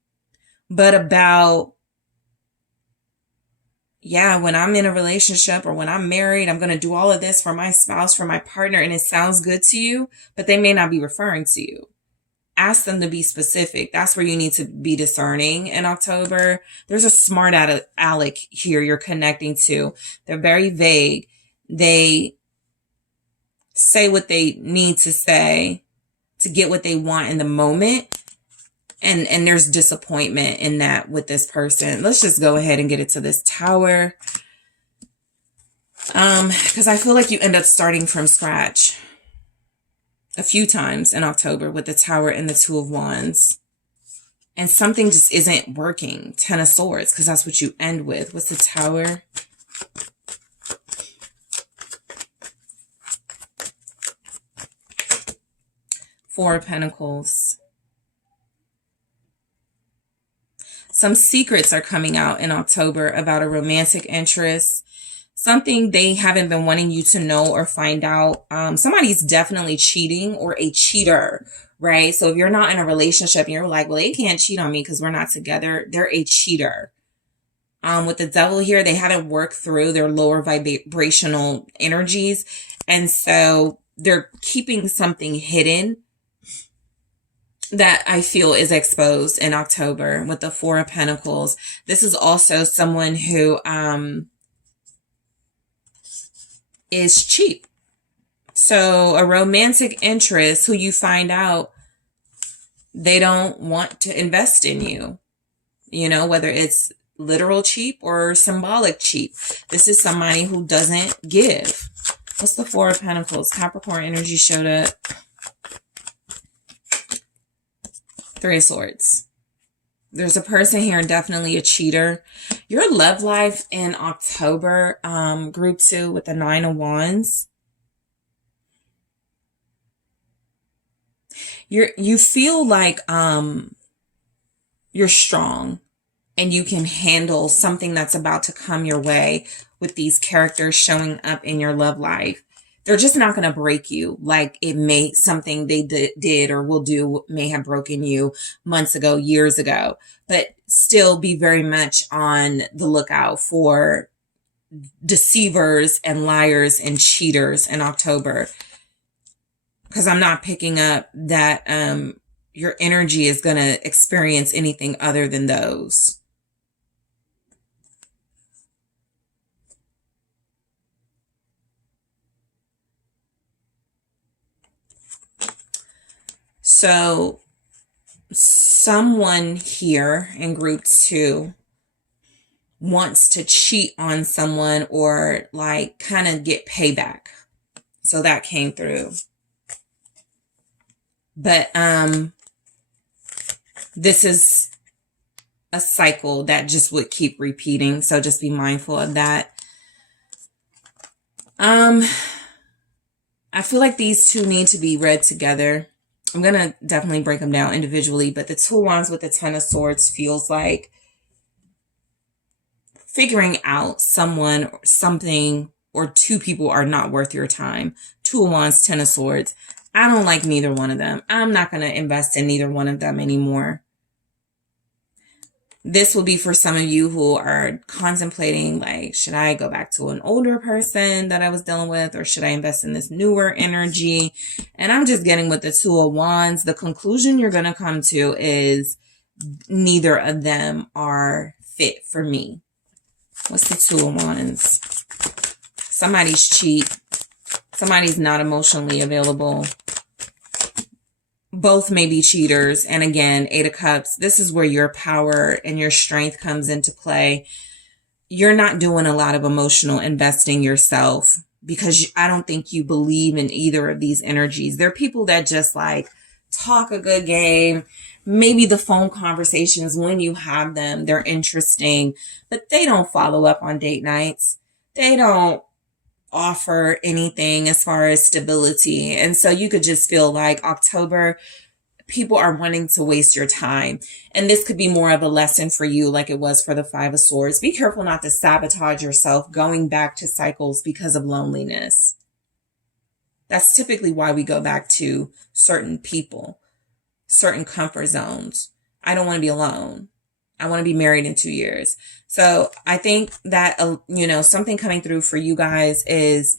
but about, yeah, when I'm in a relationship or when I'm married, I'm going to do all of this for my spouse, for my partner, and it sounds good to you, but they may not be referring to you. Ask them to be specific. That's where you need to be discerning in October. There's a smart aleck here you're connecting to. They're very vague. They say what they need to say to get what they want in the moment. And there's disappointment in that with this person. Let's just go ahead and get it to this Tower. Because I feel like you end up starting from scratch a few times in October with the Tower and the Two of Wands. And something just isn't working. Ten of Swords, because that's what you end with. What's the Tower? Four of Pentacles. Some secrets are coming out in October about a romantic interest. Something they haven't been wanting you to know or find out. Somebody's definitely cheating or a cheater, right? So if you're not in a relationship and you're like, well, they can't cheat on me because we're not together. They're a cheater. With the Devil here, they haven't worked through their lower vibrational energies. And so they're keeping something hidden that I feel is exposed in October with the Four of Pentacles. This is also someone who is cheap. So a romantic interest who you find out they don't want to invest in you, you know, whether it's literal cheap or symbolic cheap. This is somebody who doesn't give. What's the Four of Pentacles? Capricorn energy showed up. Three of Swords. There's a person here, definitely a cheater. Your love life in October, group 2 with the Nine of Wands. You feel like you're strong and you can handle something that's about to come your way with these characters showing up in your love life. They're just not going to break you like it may something they did or will do may have broken you months ago, years ago, but still be very much on the lookout for deceivers and liars and cheaters in October. Because I'm not picking up that your energy is going to experience anything other than those. So someone here in group 2 wants to cheat on someone or like kind of get payback. So that came through. But this is a cycle that just would keep repeating. So just be mindful of that. I feel like these two need to be read together. I'm going to definitely break them down individually, but the Two of Wands with the Ten of Swords feels like figuring out someone, or something, or two people are not worth your time. Two of Wands, Ten of Swords. I don't like neither one of them. I'm not going to invest in neither one of them anymore. This will be for some of you who are contemplating, like, should I go back to an older person that I was dealing with, or should I invest in this newer energy? And I'm just getting with the Two of Wands. The conclusion you're going to come to is neither of them are fit for me. What's the Two of Wands? Somebody's cheap. Somebody's not emotionally available. Both may be cheaters. And again, Eight of Cups, this is where your power and your strength comes into play. You're not doing a lot of emotional investing yourself because I don't think you believe in either of these energies. They're people that just like talk a good game. Maybe the phone conversations when you have them, they're interesting, but they don't follow up on date nights. They don't offer anything as far as stability. And so you could just feel like October, people are wanting to waste your time. And this could be more of a lesson for you like it was for the Five of Swords. Be careful not to sabotage yourself going back to cycles because of loneliness. That's typically why we go back to certain people, certain comfort zones. I don't want to be alone. I want to be married in 2 years. So I think that, something coming through for you guys is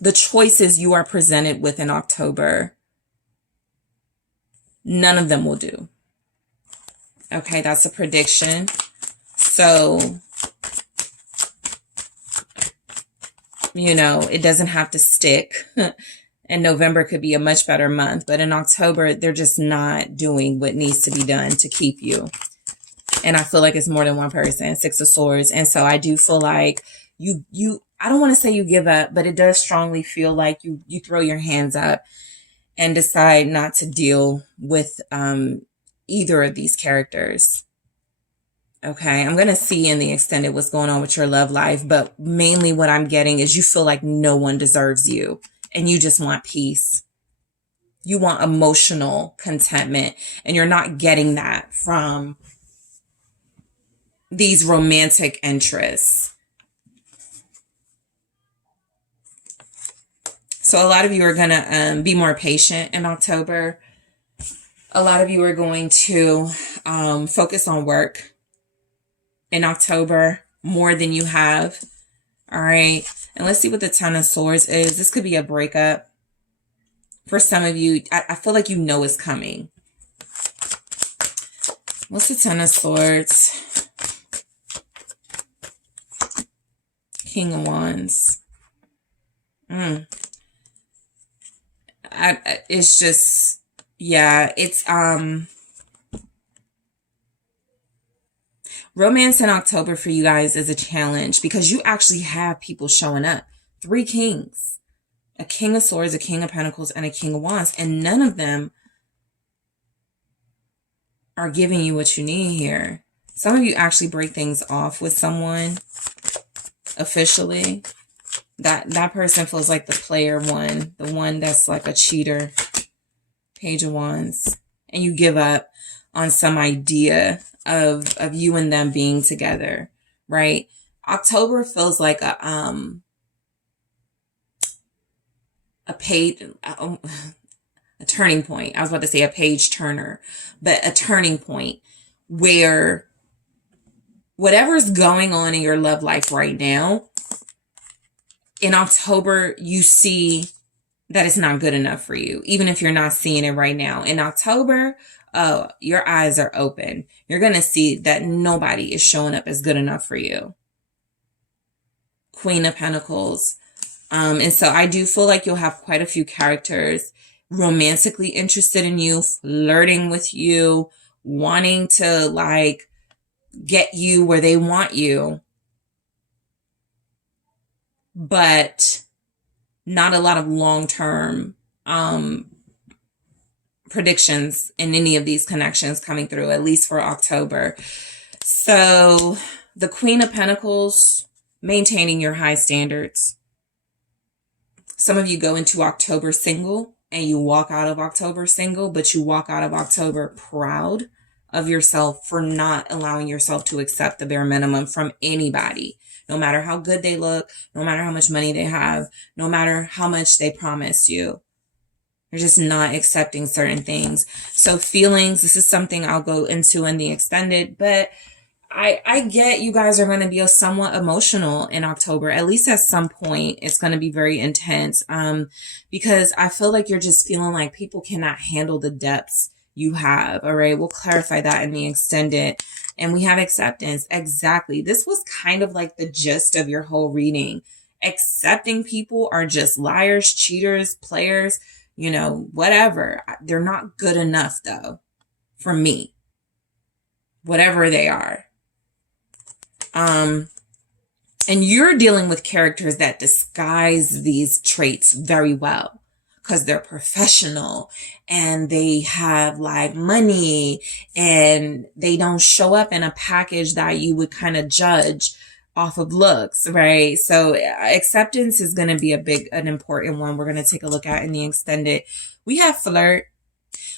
the choices you are presented with in October. None of them will do. Okay, that's a prediction. So, it doesn't have to stick. And November could be a much better month. But in October, they're just not doing what needs to be done to keep you. And I feel like it's more than one person, Six of Swords. And so I do feel like I don't want to say you give up, but it does strongly feel like you throw your hands up and decide not to deal with either of these characters. Okay, I'm going to see in the extended what's going on with your love life, but mainly what I'm getting is you feel like no one deserves you and you just want peace. You want emotional contentment, and you're not getting that from these romantic interests. So a lot of you are going to be more patient in October. A lot of you are going to focus on work in October more than you have. All right. And let's see what the Ten of Swords is. This could be a breakup. For some of you, I feel like you know it's coming. What's the Ten of Swords? King of Wands. It's just, yeah, it's, romance in October for you guys is a challenge because you actually have people showing up. 3 kings, a King of Swords, a King of Pentacles, and a King of Wands. And none of them are giving you what you need here. Some of you actually break things off with someone officially. That person feels like the player one, the one that's like a cheater. Page of Wands. And you give up on some idea of you and them being together, right? October feels like a turning point. I was about to say a page turner, but a turning point where whatever's going on in your love life right now, in October, you see that it's not good enough for you, even if you're not seeing it right now. In October, your eyes are open. You're going to see that nobody is showing up as good enough for you. Queen of Pentacles. And so I do feel like you'll have quite a few characters romantically interested in you, flirting with you, wanting to like get you where they want you. But not a lot of long-term predictions in any of these connections coming through, at least for October. So the Queen of Pentacles, maintaining your high standards. Some of you go into October single and you walk out of October single, but you walk out of October proud of yourself for not allowing yourself to accept the bare minimum from anybody. No matter how good they look, no matter how much money they have, no matter how much they promise you. You're just not accepting certain things. So feelings, this is something I'll go into in the extended, but I get you guys are going to be somewhat emotional in October. At least at some point, it's going to be very intense because I feel like you're just feeling like people cannot handle the depths you have. All right, we'll clarify that in the extended. And we have acceptance. Exactly. This was kind of like the gist of your whole reading. Accepting people are just liars, cheaters, players, you know, whatever. They're not good enough, though, for me. Whatever they are. And you're dealing with characters that disguise these traits very well. Because they're professional and they have like money and they don't show up in a package that you would kind of judge off of looks, right? So acceptance is going to be an important one we're going to take a look at in the extended. We have flirt,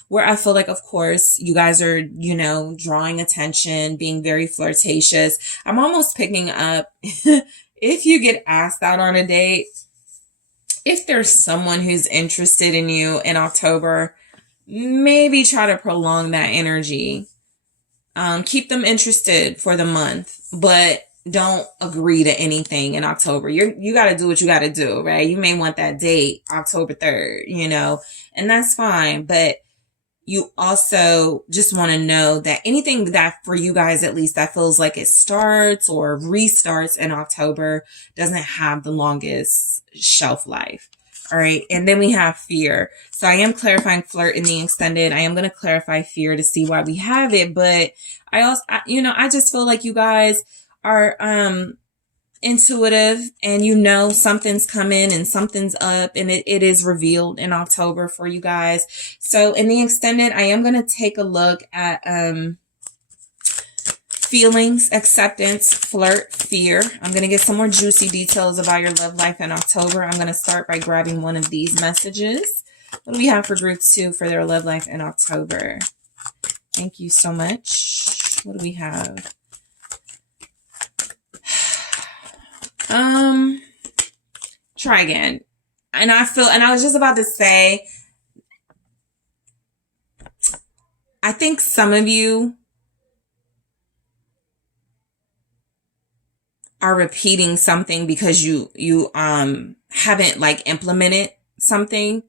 where I feel like, of course, you guys are, you know, drawing attention, being very flirtatious. I'm almost picking up if you get asked out on a date, if there's someone who's interested in you in October, maybe try to prolong that energy. Keep them interested for the month, but don't agree to anything in October. You got to do what you got to do, right? You may want that date October 3rd, you know, and that's fine. But you also just want to know that anything that for you guys, at least that feels like it starts or restarts in October doesn't have the longest shelf life. All right. And then we have fear. So I am clarifying flirt in the extended. I am going to clarify fear to see why we have it. But I also, I just feel like you guys are, intuitive, and something's coming and something's up, and it is revealed in October for you guys. So in the extended, I am going to take a look at feelings, acceptance, flirt, fear. I'm going to get some more juicy details about your love life in October. I'm going to start by grabbing one of these messages. What do we have for group 2 for their love life in October? Thank you so much. What do we have? Try again. And I was just about to say, I think some of you are repeating something because you haven't like implemented something.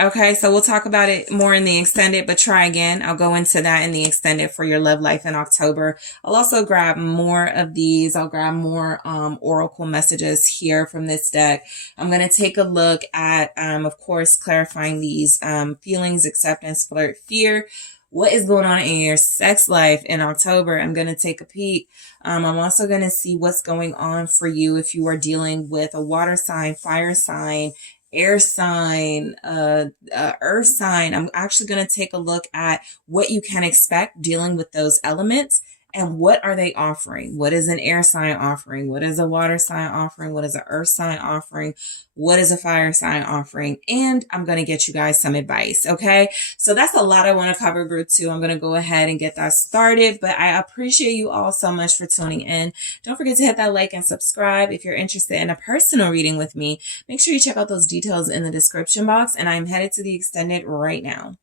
Okay, so we'll talk about it more in the extended, but try again. I'll go into that in the extended for your love life in October. I'll also grab more of these. I'll grab more oracle messages here from this deck. I'm going to take a look at, of course, clarifying these feelings, acceptance, flirt, fear. What is going on in your sex life in October? I'm going to take a peek. I'm also going to see what's going on for you if you are dealing with a water sign, fire sign, air sign, earth sign. I'm actually going to take a look at what you can expect dealing with those elements and what are they offering. What is an air sign offering? What is a water sign offering? What is an earth sign offering? What is a fire sign offering? And I'm going to get you guys some advice. Okay. So that's a lot I want to cover group 2. I'm going to go ahead and get that started, but I appreciate you all so much for tuning in. Don't forget to hit that like and subscribe. If you're interested in a personal reading with me, make sure you check out those details in the description box, and I'm headed to the extended right now.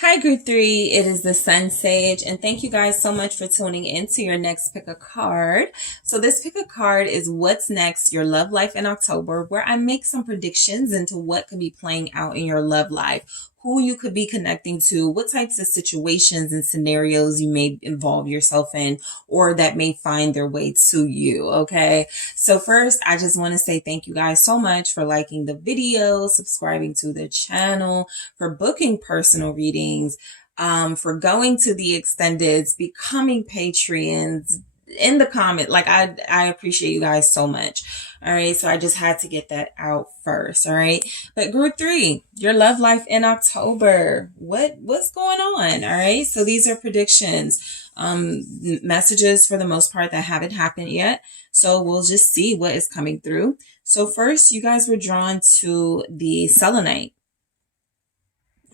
Hi, group 3. It is the SunSage, and thank you guys so much for tuning in to your next pick a card. So this pick a card is what's next, your love life in October, where I make some predictions into what could be playing out in your love life, who you could be connecting to, what types of situations and scenarios you may involve yourself in, or that may find their way to you. Okay. So first, I just want to say thank you guys so much for liking the video, subscribing to the channel, for booking personal readings, for going to the extendeds, becoming Patreons, in the comment. Like I appreciate you guys so much. All right. So I just had to get that out first. All right. But group 3, your love life in October. What's going on? All right. So these are predictions, messages for the most part that haven't happened yet. So we'll just see what is coming through. So first, you guys were drawn to the selenite.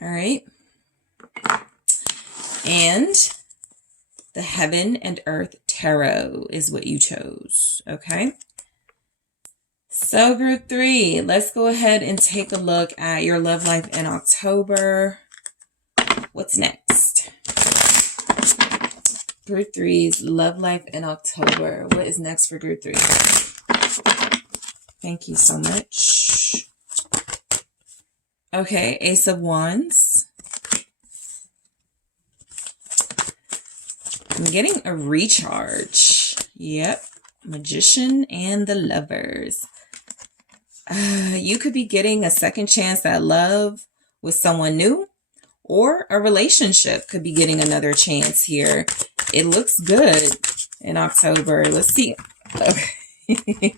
All right. And the Heaven and Earth Tarot is what you chose. Okay. So group 3, let's go ahead and take a look at your love life in October. What's next? Group 3's love life in October. What is next for group 3? Thank you so much. Okay. Ace of Wands. I'm getting a recharge. Yep. Magician and the Lovers. You could be getting a second chance at love with someone new, or a relationship could be getting another chance here. It looks good in October. Let's see. Okay.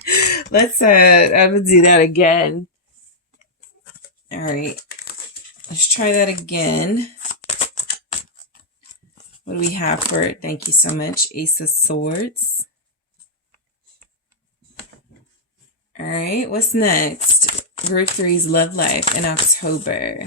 I'm gonna do that again. All right. Let's try that again. What do we have for it? Thank you so much. Ace of Swords. All right. What's next? Group 3's love life in October.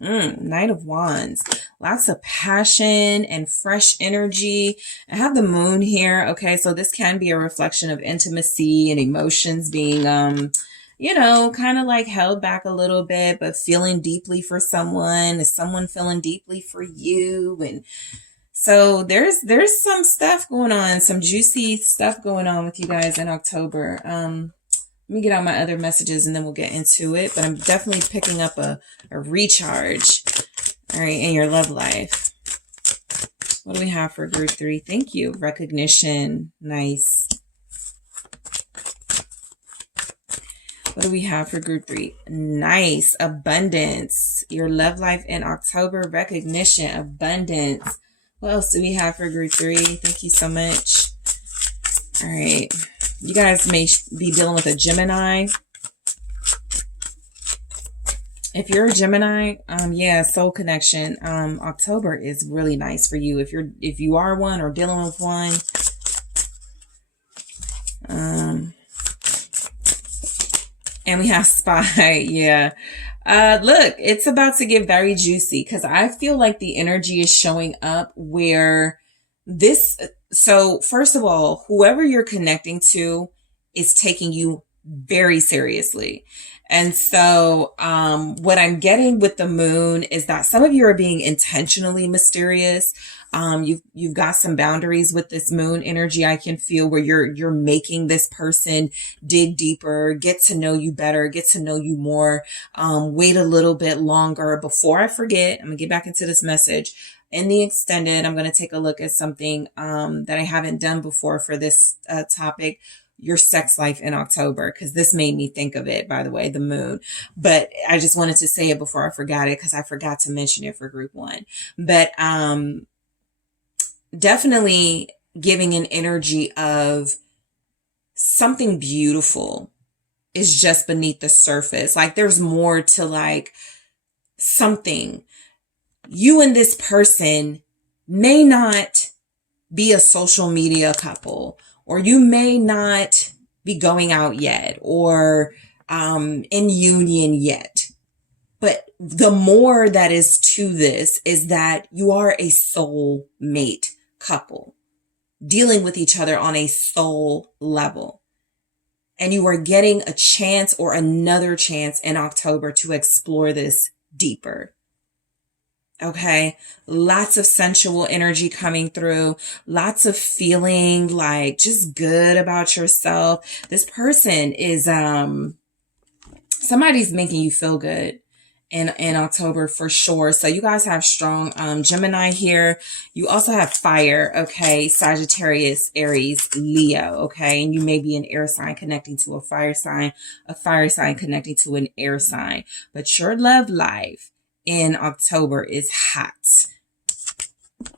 Knight of Wands. Lots of passion and fresh energy. I have the moon here. Okay. So this can be a reflection of intimacy and emotions being, kind of like held back a little bit, but feeling deeply for someone. Is someone feeling deeply for you? And so there's some stuff going on, some juicy stuff going on with you guys in October. Let me get out my other messages and then we'll get into it. But I'm definitely picking up a recharge, all right, in your love life. What do we have for group 3? Thank you. Recognition. Nice. What do we have for group 3? Nice. Abundance. Your love life in October. Recognition. Abundance. What else do we have for group 3? Thank you so much. All right. You guys may be dealing with a Gemini. If you're a Gemini, yeah, soul connection. October is really nice for you. If you are one or dealing with one. And we have Spy. Yeah. Look, it's about to get very juicy because I feel like the energy is showing up where this. So first of all, whoever you're connecting to is taking you very seriously. And so what I'm getting with the moon is that some of you are being intentionally mysterious. You've got some boundaries with this moon energy. I can feel where you're making this person dig deeper, get to know you better, get to know you more, wait a little bit longer. Before I forget, I'm gonna get back into this message. In the extended, I'm going to take a look at something that I haven't done before for this topic, your sex life in October, because this made me think of it, by the way, the moon. But I just wanted to say it before I forgot it because I forgot to mention it for group 1. But definitely giving an energy of something beautiful is just beneath the surface. Like there's more to like something. You and this person may not be a social media couple, or you may not be going out yet or in union yet. But the more that is to this is that you are a soul mate couple dealing with each other on a soul level. And you are getting a chance or another chance in October to explore this deeper. Okay. Lots of sensual energy coming through, lots of feeling like just good about yourself. This person is, somebody's making you feel good in October for sure. So you guys have strong, Gemini here. You also have fire. Okay. Sagittarius, Aries, Leo. Okay. And you may be an air sign connecting to a fire sign connecting to an air sign, but your love life in October is hot.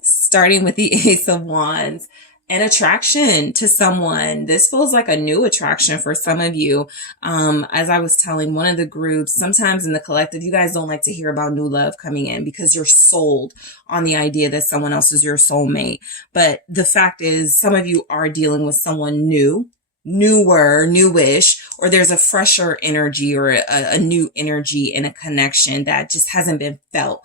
Starting with the Ace of Wands, an attraction to someone. This feels like a new attraction for some of you. As I was telling one of the groups, sometimes in the collective, you guys don't like to hear about new love coming in because you're sold on the idea that someone else is your soulmate. But the fact is, some of you are dealing with someone new, newer, newish, or there's a fresher energy or a new energy in a connection that just hasn't been felt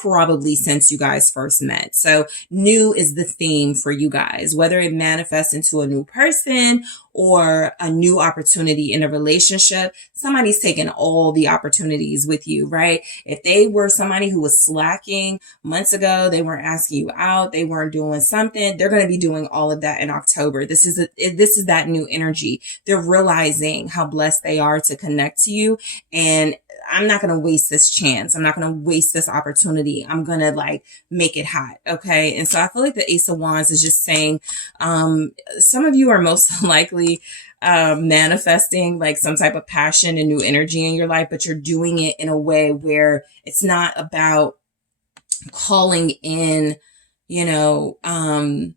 probably since you guys first met. So new is the theme for you guys, whether it manifests into a new person or a new opportunity in a relationship. Somebody's taking all the opportunities with you, right? If they were somebody who was slacking months ago, they weren't asking you out, they weren't doing something, they're going to be doing all of that in October. This is that new energy. They're realizing how blessed they are to connect to you, and I'm not going to waste this chance. I'm not going to waste this opportunity. I'm going to like make it hot. Okay. And so I feel like the Ace of Wands is just saying, some of you are most likely, manifesting like some type of passion and new energy in your life, but you're doing it in a way where it's not about calling in, you know, I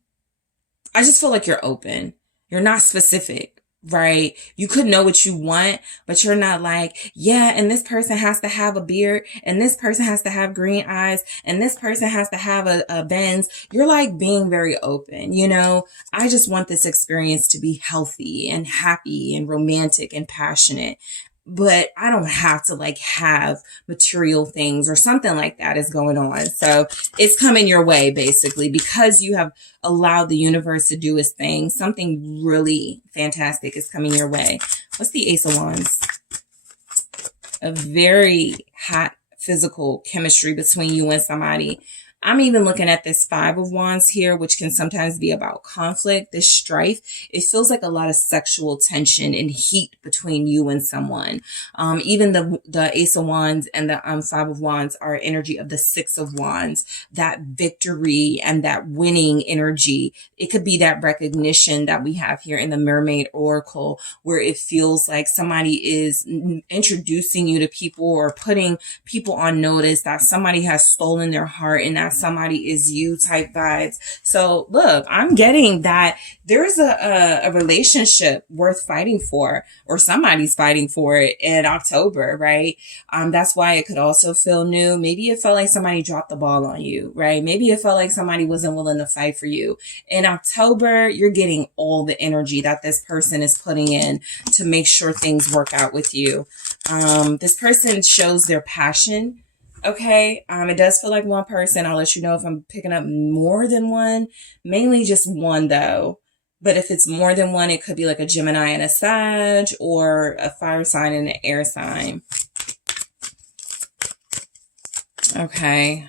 just feel like you're open. You're not specific. Right? You could know what you want, but you're not like, yeah, and this person has to have a beard, and this person has to have green eyes, and this person has to have a Benz. You're like being very open, you know? I just want this experience to be healthy and happy and romantic and passionate. But I don't have to like have material things or something like that is going on. So it's coming your way basically because you have allowed the universe to do its thing. Something really fantastic is coming your way. What's the Ace of Wands? A very hot physical chemistry between you and somebody. I'm even looking at this Five of Wands here, which can sometimes be about conflict, this strife. It feels like a lot of sexual tension and heat between you and someone. Even the Ace of Wands and the Five of Wands are energy of the Six of Wands, that victory and that winning energy. It could be that recognition that we have here in the Mermaid Oracle, where it feels like somebody is introducing you to people or putting people on notice that somebody has stolen their heart and that somebody is you type vibes. So look, I'm getting that there's a relationship worth fighting for, or somebody's fighting for it in October, right? That's why it could also feel new. Maybe it felt like somebody dropped the ball on you, right? Maybe it felt like somebody wasn't willing to fight for you. In October, you're getting all the energy that this person is putting in to make sure things work out with you. This person shows their passion. Okay. It does feel like one person. I'll let you know if I'm picking up more than one, mainly just one though. But if it's more than one, it could be like a Gemini and a Sag, or a fire sign and an air sign. Okay.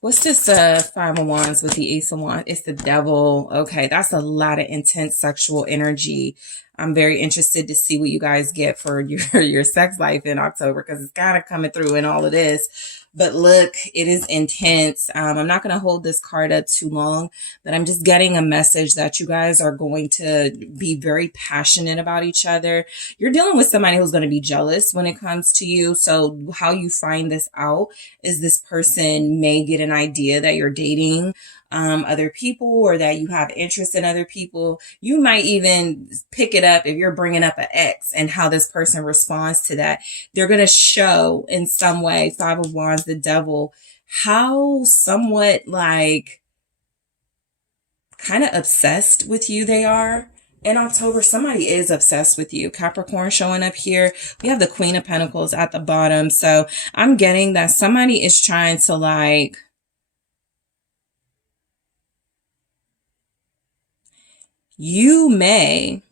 What's this Five of Wands with the Ace of Wands? It's the Devil. Okay, that's a lot of intense sexual energy. I'm very interested to see what you guys get for your sex life in October, because it's kind of coming through in all of this. But look, it is intense. I'm not going to hold this card up too long, but I'm just getting a message that you guys are going to be very passionate about each other. You're dealing with somebody who's going to be jealous when it comes to you. So how you find this out is this person may get an idea that you're dating other people, or that you have interest in other people. You might even pick it up if you're bringing up an ex and how this person responds to that. They're going to show in some way, Five of Wands, the Devil, how somewhat like kind of obsessed with you they are. In October, somebody is obsessed with you. Capricorn showing up here. We have the Queen of Pentacles at the bottom. So I'm getting that somebody is trying to like, you may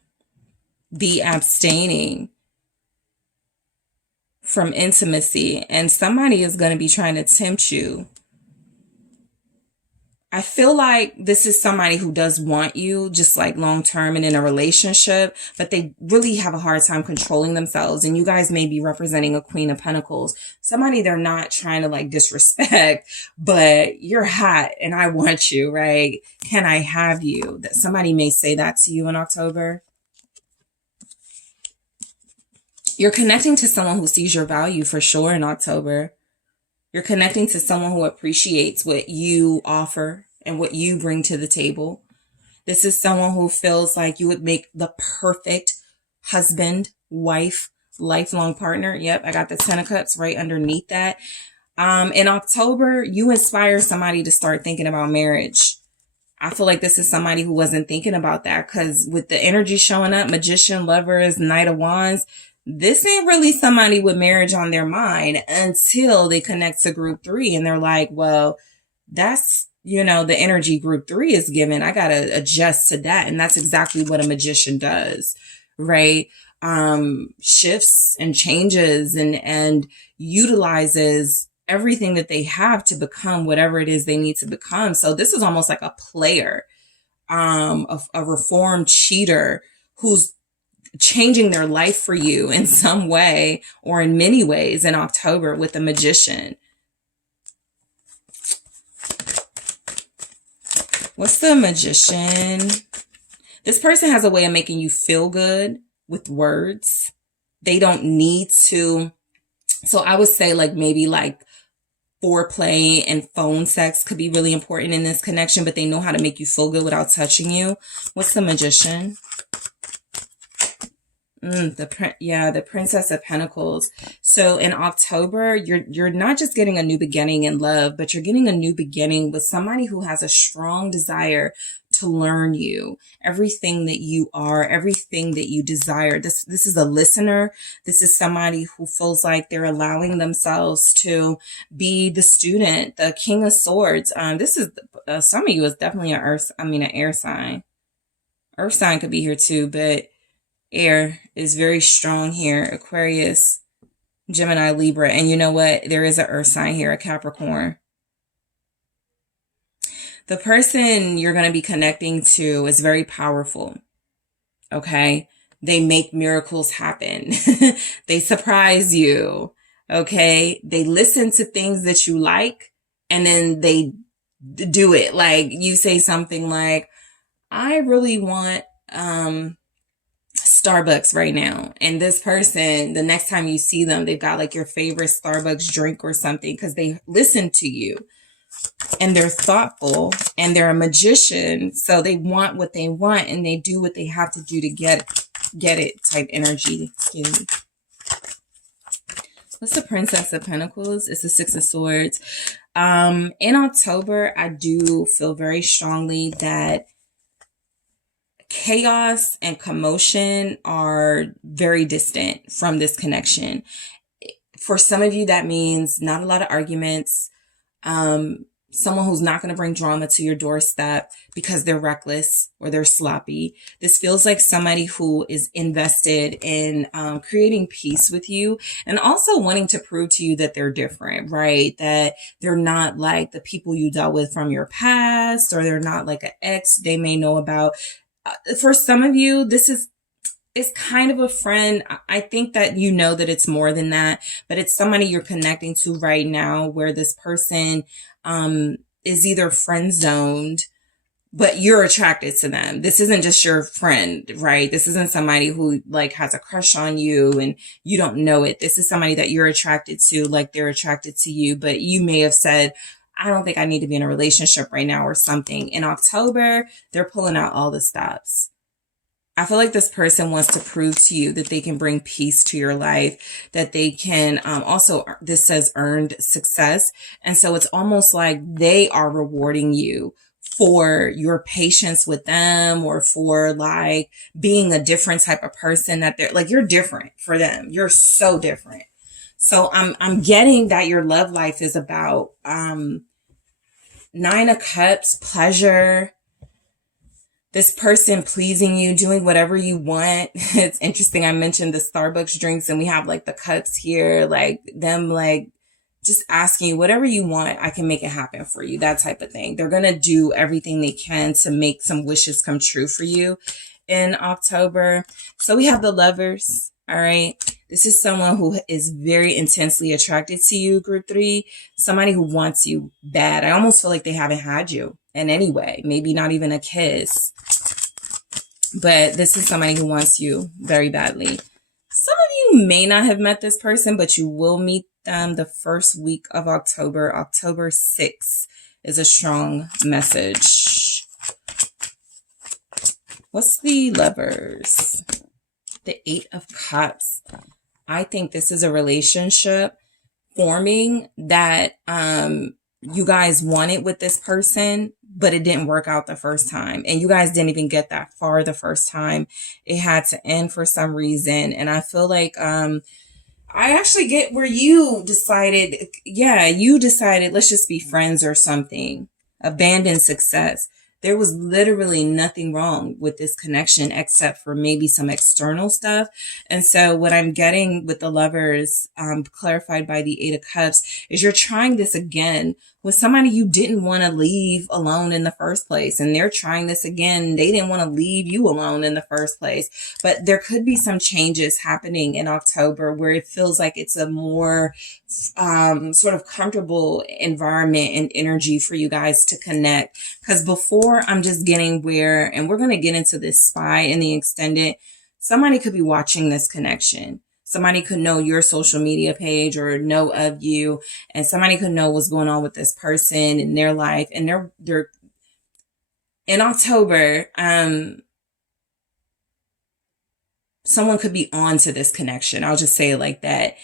be abstaining from intimacy, and somebody is going to be trying to tempt you. I feel like this is somebody who does want you just like long term and in a relationship, but they really have a hard time controlling themselves. And you guys may be representing a Queen of Pentacles, somebody they're not trying to like disrespect, but you're hot and I want you, right? Can I have you? That somebody may say that to you in October. You're connecting to someone who sees your value for sure in October. You're connecting to someone who appreciates what you offer and what you bring to the table. This is someone who feels like you would make the perfect husband, wife, lifelong partner. Yep, I got the Ten of Cups right underneath that. In October, you inspire somebody to start thinking about marriage. I feel like this is somebody who wasn't thinking about that, because with the energy showing up, Magician, Lovers, Knight of Wands, this ain't really somebody with marriage on their mind until they connect to group 3 and they're like, well, that's, you know, the energy group 3 is given. I got to adjust to that. And that's exactly what a magician does, right? Shifts and changes and utilizes everything that they have to become whatever it is they need to become. So this is almost like a player, a reformed cheater who's changing their life for you in some way or in many ways in October with the Magician. What's the Magician? This person has a way of making you feel good with words. They don't need to. So I would say like maybe like foreplay and phone sex could be really important in this connection, but they know how to make you feel good without touching you. What's the Magician? The Princess of Pentacles. So in October, you're not just getting a new beginning in love, but you're getting a new beginning with somebody who has a strong desire to learn you, everything that you are, everything that you desire. This is a listener. This is somebody who feels like they're allowing themselves to be the student, the King of Swords. This is some of you is definitely an air sign. Earth sign could be here too, but air is very strong here. Aquarius, Gemini, Libra. And you know what? There is an earth sign here, a Capricorn. The person you're going to be connecting to is very powerful. Okay. They make miracles happen. They surprise you. Okay. They listen to things that you like and then they do it. Like you say something like, I really want, Starbucks right now. And this person, the next time you see them, they've got like your favorite Starbucks drink or something because they listen to you and they're thoughtful and they're a magician. So they want what they want and they do what they have to do to get it type energy. Excuse me. What's the Princess of Pentacles? It's the Six of Swords. In October, I do feel very strongly that chaos and commotion are very distant from this connection. For some of you, that means not a lot of arguments. Someone who's not going to bring drama to your doorstep because they're reckless or they're sloppy. This feels like somebody who is invested in creating peace with you and also wanting to prove to you that they're different, right? That they're not like the people you dealt with from your past, or they're not like an ex they may know about. For some of you, it's kind of a friend. I think that you know that it's more than that, but it's somebody you're connecting to right now where this person is either friend zoned, but you're attracted to them. This isn't just your friend, right? This isn't somebody who like has a crush on you and you don't know it. This is somebody that you're attracted to, like they're attracted to you, but you may have said, I don't think I need to be in a relationship right now or something. In October, they're pulling out all the stops. I feel like this person wants to prove to you that they can bring peace to your life, that they can also, this says earned success. And so it's almost like they are rewarding you for your patience with them or for like being a different type of person that they're like, you're different for them. You're so different. So I'm getting that your love life is about Nine of Cups, pleasure, this person pleasing you, doing whatever you want. It's interesting. I mentioned the Starbucks drinks and we have like the cups here, like them like just asking you whatever you want. I can make it happen for you. That type of thing. They're going to do everything they can to make some wishes come true for you in October. So we have the Lovers. All right. This is someone who is very intensely attracted to you, group 3. Somebody who wants you bad. I almost feel like they haven't had you in any way. Maybe not even a kiss. But this is somebody who wants you very badly. Some of you may not have met this person, but you will meet them the first week of October. October 6th is a strong message. What's the Lovers? The 8 of Cups. I think this is a relationship forming that you guys wanted with this person, but it didn't work out the first time. And you guys didn't even get that far the first time. It had to end for some reason. And I feel like I actually get where you decided, let's just be friends or something. Abandon success. There was literally nothing wrong with this connection except for maybe some external stuff. And so what I'm getting with the Lovers, clarified by the 8 of Cups, is you're trying this again with somebody you didn't want to leave alone in the first place. And they're trying this again. They didn't want to leave you alone in the first place. But there could be some changes happening in October where it feels like it's a more sort of comfortable environment and energy for you guys to connect. Because before, I'm just getting where, and we're going to get into this spy in the extended, somebody could be watching this connection. Somebody could know your social media page or know of you, and somebody could know what's going on with this person in their life. And they're in October, someone could be on to this connection. I'll just say it like that.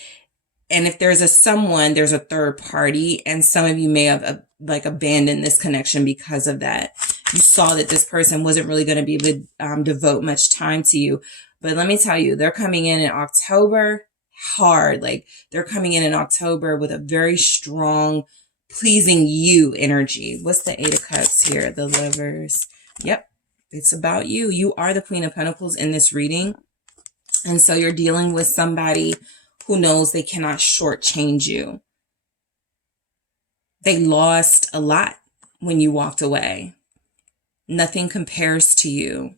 And if there's there's a third party, and some of you may have abandoned this connection because of that. You saw that this person wasn't really going to be able to devote much time to you. But let me tell you, they're coming in October hard. Like they're coming in October with a very strong, pleasing you energy. What's the 8 of Cups here? The Lovers. Yep. It's about you. You are the Queen of Pentacles in this reading. And so you're dealing with somebody who knows they cannot shortchange you. They lost a lot when you walked away. Nothing compares to you.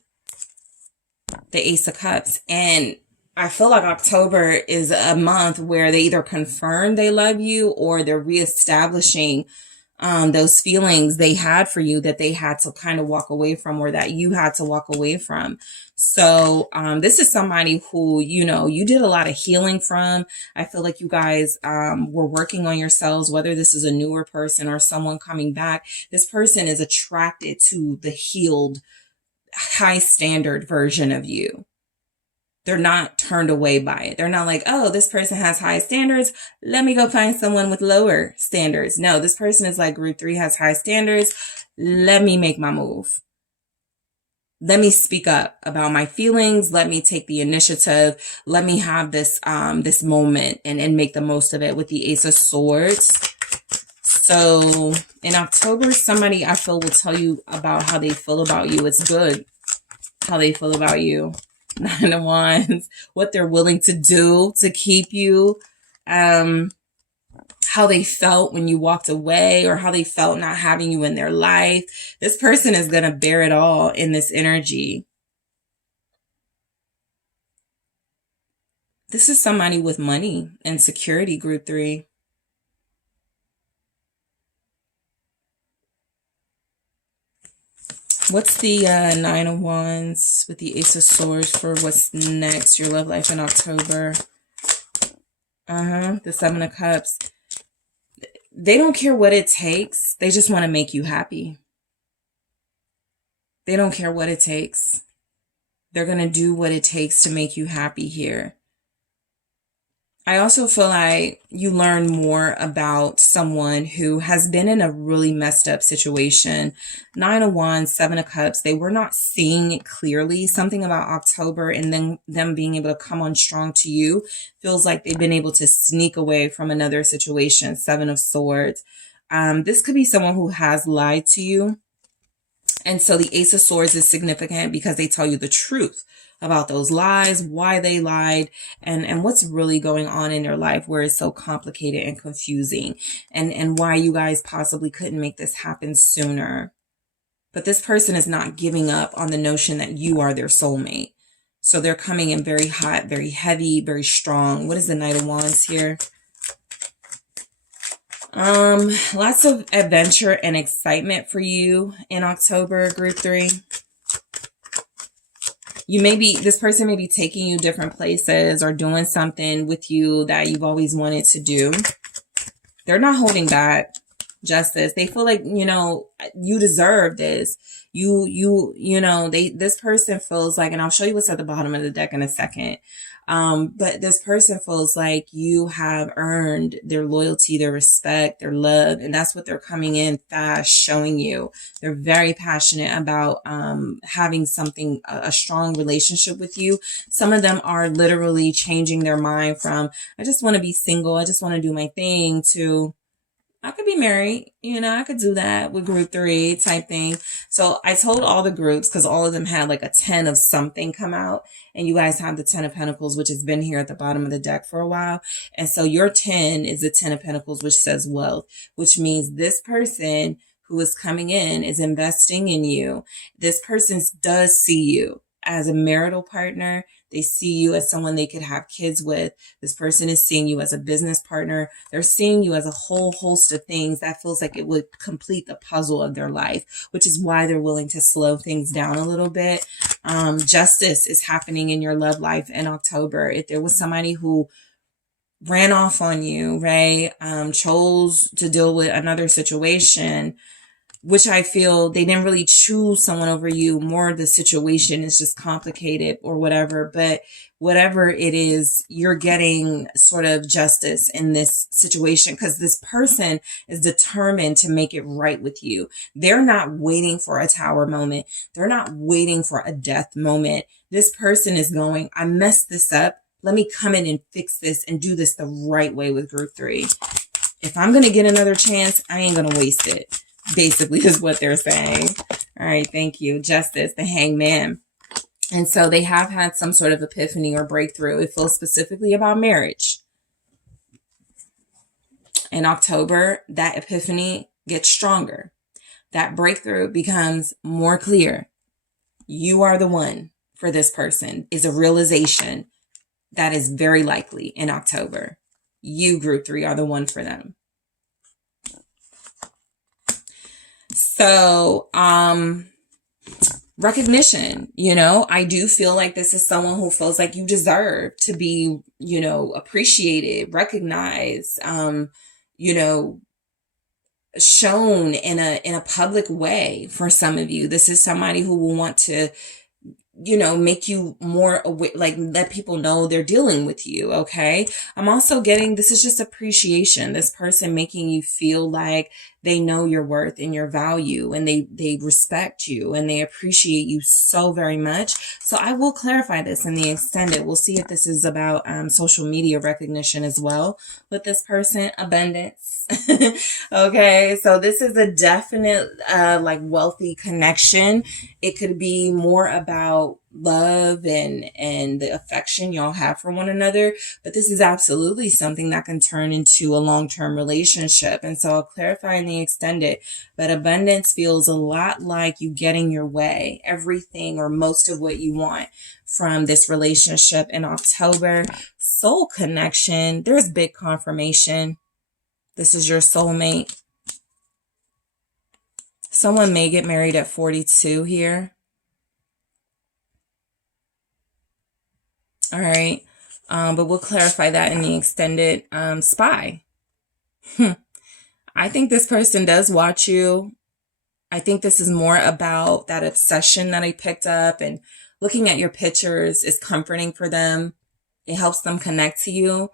The Ace of Cups. And I feel like October is a month where they either confirm they love you or they're reestablishing those feelings they had for you that they had to kind of walk away from, or that you had to walk away from. So this is somebody who, you know, you did a lot of healing from. I feel like you guys were working on yourselves, whether this is a newer person or someone coming back. This person is attracted to the healed, high standard version of you. They're not turned away by it. They're not like, oh, this person has high standards, let me go find someone with lower standards. No, this person is like, group 3 has high standards, let me make my move. Let me speak up about my feelings. Let me take the initiative. Let me have this this moment and make the most of it with the Ace of Swords. So in October, somebody I feel will tell you about how they feel about you. It's good how they feel about you. 9 of Wands, what they're willing to do to keep you, how they felt when you walked away, or how they felt not having you in their life. This person is going to bear it all in this energy. This is somebody with money and security, group 3. What's the 9 of Wands with the Ace of Swords for what's next? Your love life in October. The 7 of Cups. They don't care what it takes. They just want to make you happy. They don't care what it takes. They're going to do what it takes to make you happy here. I also feel like you learn more about someone who has been in a really messed up situation. 9 of Wands, 7 of Cups, they were not seeing it clearly. Something about October and then them being able to come on strong to you feels like they've been able to sneak away from another situation. 7 of Swords. This could be someone who has lied to you. And so the Ace of Swords is significant because they tell you the truth about those lies, why they lied, and what's really going on in their life where it's so complicated and confusing, and why you guys possibly couldn't make this happen sooner. But this person is not giving up on the notion that you are their soulmate. So they're coming in very hot, very heavy, very strong. What is the Knight of Wands here? Lots of adventure and excitement for you in October, group 3. This person may be taking you different places or doing something with you that you've always wanted to do. They're not holding back. Justice. They feel like, you know, you deserve this. This person feels like, and I'll show you what's at the bottom of the deck in a second. But this person feels like you have earned their loyalty, their respect, their love, and that's what they're coming in fast showing you. They're very passionate about having a strong relationship with you. Some of them are literally changing their mind from, I just want to be single, I just want to do my thing, to I could be married, you know, I could do that with group 3 type thing. So I told all the groups, because all of them had like a 10 of something come out, and you guys have the 10 of Pentacles, which has been here at the bottom of the deck for a while. And so your 10 is the 10 of Pentacles, which says wealth, which means this person who is coming in is investing in you. This person does see you as a marital partner. They see you as someone they could have kids with. This person is seeing you as a business partner. They're seeing you as a whole host of things that feels like it would complete the puzzle of their life, which is why they're willing to slow things down a little bit. Justice is happening in your love life in October. If there was somebody who ran off on you, right, chose to deal with another situation, which I feel they didn't really choose someone over you. More the situation is just complicated or whatever. But whatever it is, you're getting sort of justice in this situation because this person is determined to make it right with you. They're not waiting for a tower moment. They're not waiting for a death moment. This person is going, I messed this up. Let me come in and fix this and do this the right way with group 3. If I'm going to get another chance, I ain't going to waste it. Basically is what they're saying. All right, thank you. Justice, the Hangman. And so they have had some sort of epiphany or breakthrough. It feels specifically about marriage. In October, that epiphany gets stronger. that breakthrough becomes more clear. You are the one for this person is a realization that is very likely in October. You, group 3, are the one for them. So, recognition, I do feel like this is someone who feels like you deserve to be, appreciated, recognized, shown in a public way. For some of you, this is somebody who will want to, make you more aware, like let people know they're dealing with you. Okay. I'm also getting, this is just appreciation. This person making you feel like they know your worth and your value, and they respect you and they appreciate you so very much. So I will clarify this in the extended. We'll see if this is about social media recognition as well with this person. Abundance. Okay. So this is a definite like wealthy connection. It could be more about love and the affection y'all have for one another, but this is absolutely something that can turn into a long-term relationship. And so I'll clarify in the extended, but abundance feels a lot like you getting your way, everything or most of what you want from this relationship in October. Soul connection, there's big confirmation. This is your soulmate. Someone may get married at 42 here. All right. But we'll clarify that in the extended. Spy. I think this person does watch you. I think this is more about that obsession that I picked up, and looking at your pictures is comforting for them. It helps them connect to you.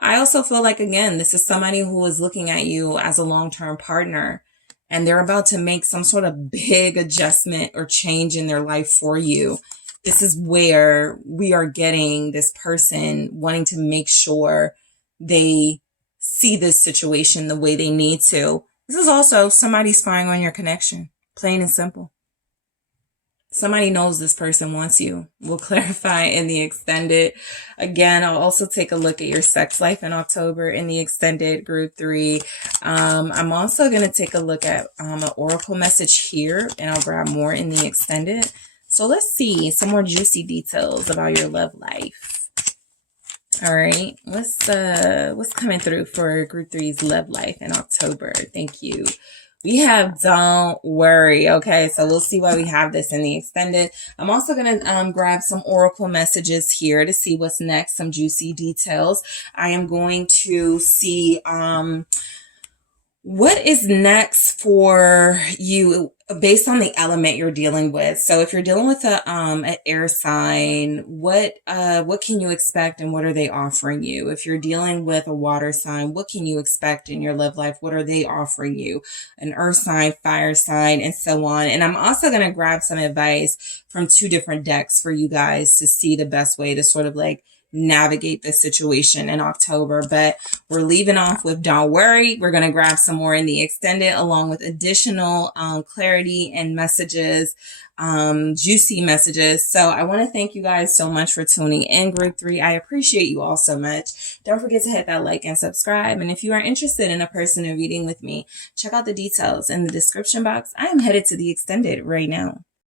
I also feel like, again, this is somebody who is looking at you as a long-term partner, and they're about to make some sort of big adjustment or change in their life for you. This is where we are getting this person wanting to make sure they see this situation the way they need to. This is also somebody spying on your connection, plain and simple. Somebody knows this person wants you. We'll clarify in the extended. Again, I'll also take a look at your sex life in October in the extended group 3. I'm also going to take a look at an oracle message here, and I'll grab more in the extended. So let's see some more juicy details about your love life. All right, what's coming through for group 3's love life in October? Thank you. We have don't worry. Okay, so we'll see why we have this in the extended. I'm also going to grab some oracle messages here to see what's next, some juicy details. I am going to see what is next for you based on the element you're dealing with. So if you're dealing with an air sign, what can you expect and what are they offering you? If you're dealing with a water sign, what can you expect in your love life? What are they offering you? An earth sign, fire sign, and so on. And I'm also going to grab some advice from 2 different decks for you guys to see the best way to sort of like navigate this situation in October. But we're leaving off with don't worry. We're going to grab some more in the extended along with additional clarity and messages, juicy messages. So I want to thank you guys so much for tuning in, group 3. I appreciate you all so much. Don't forget to hit that like and subscribe. And if you are interested in a personal reading with me, check out the details in the description box. I am headed to the extended right now.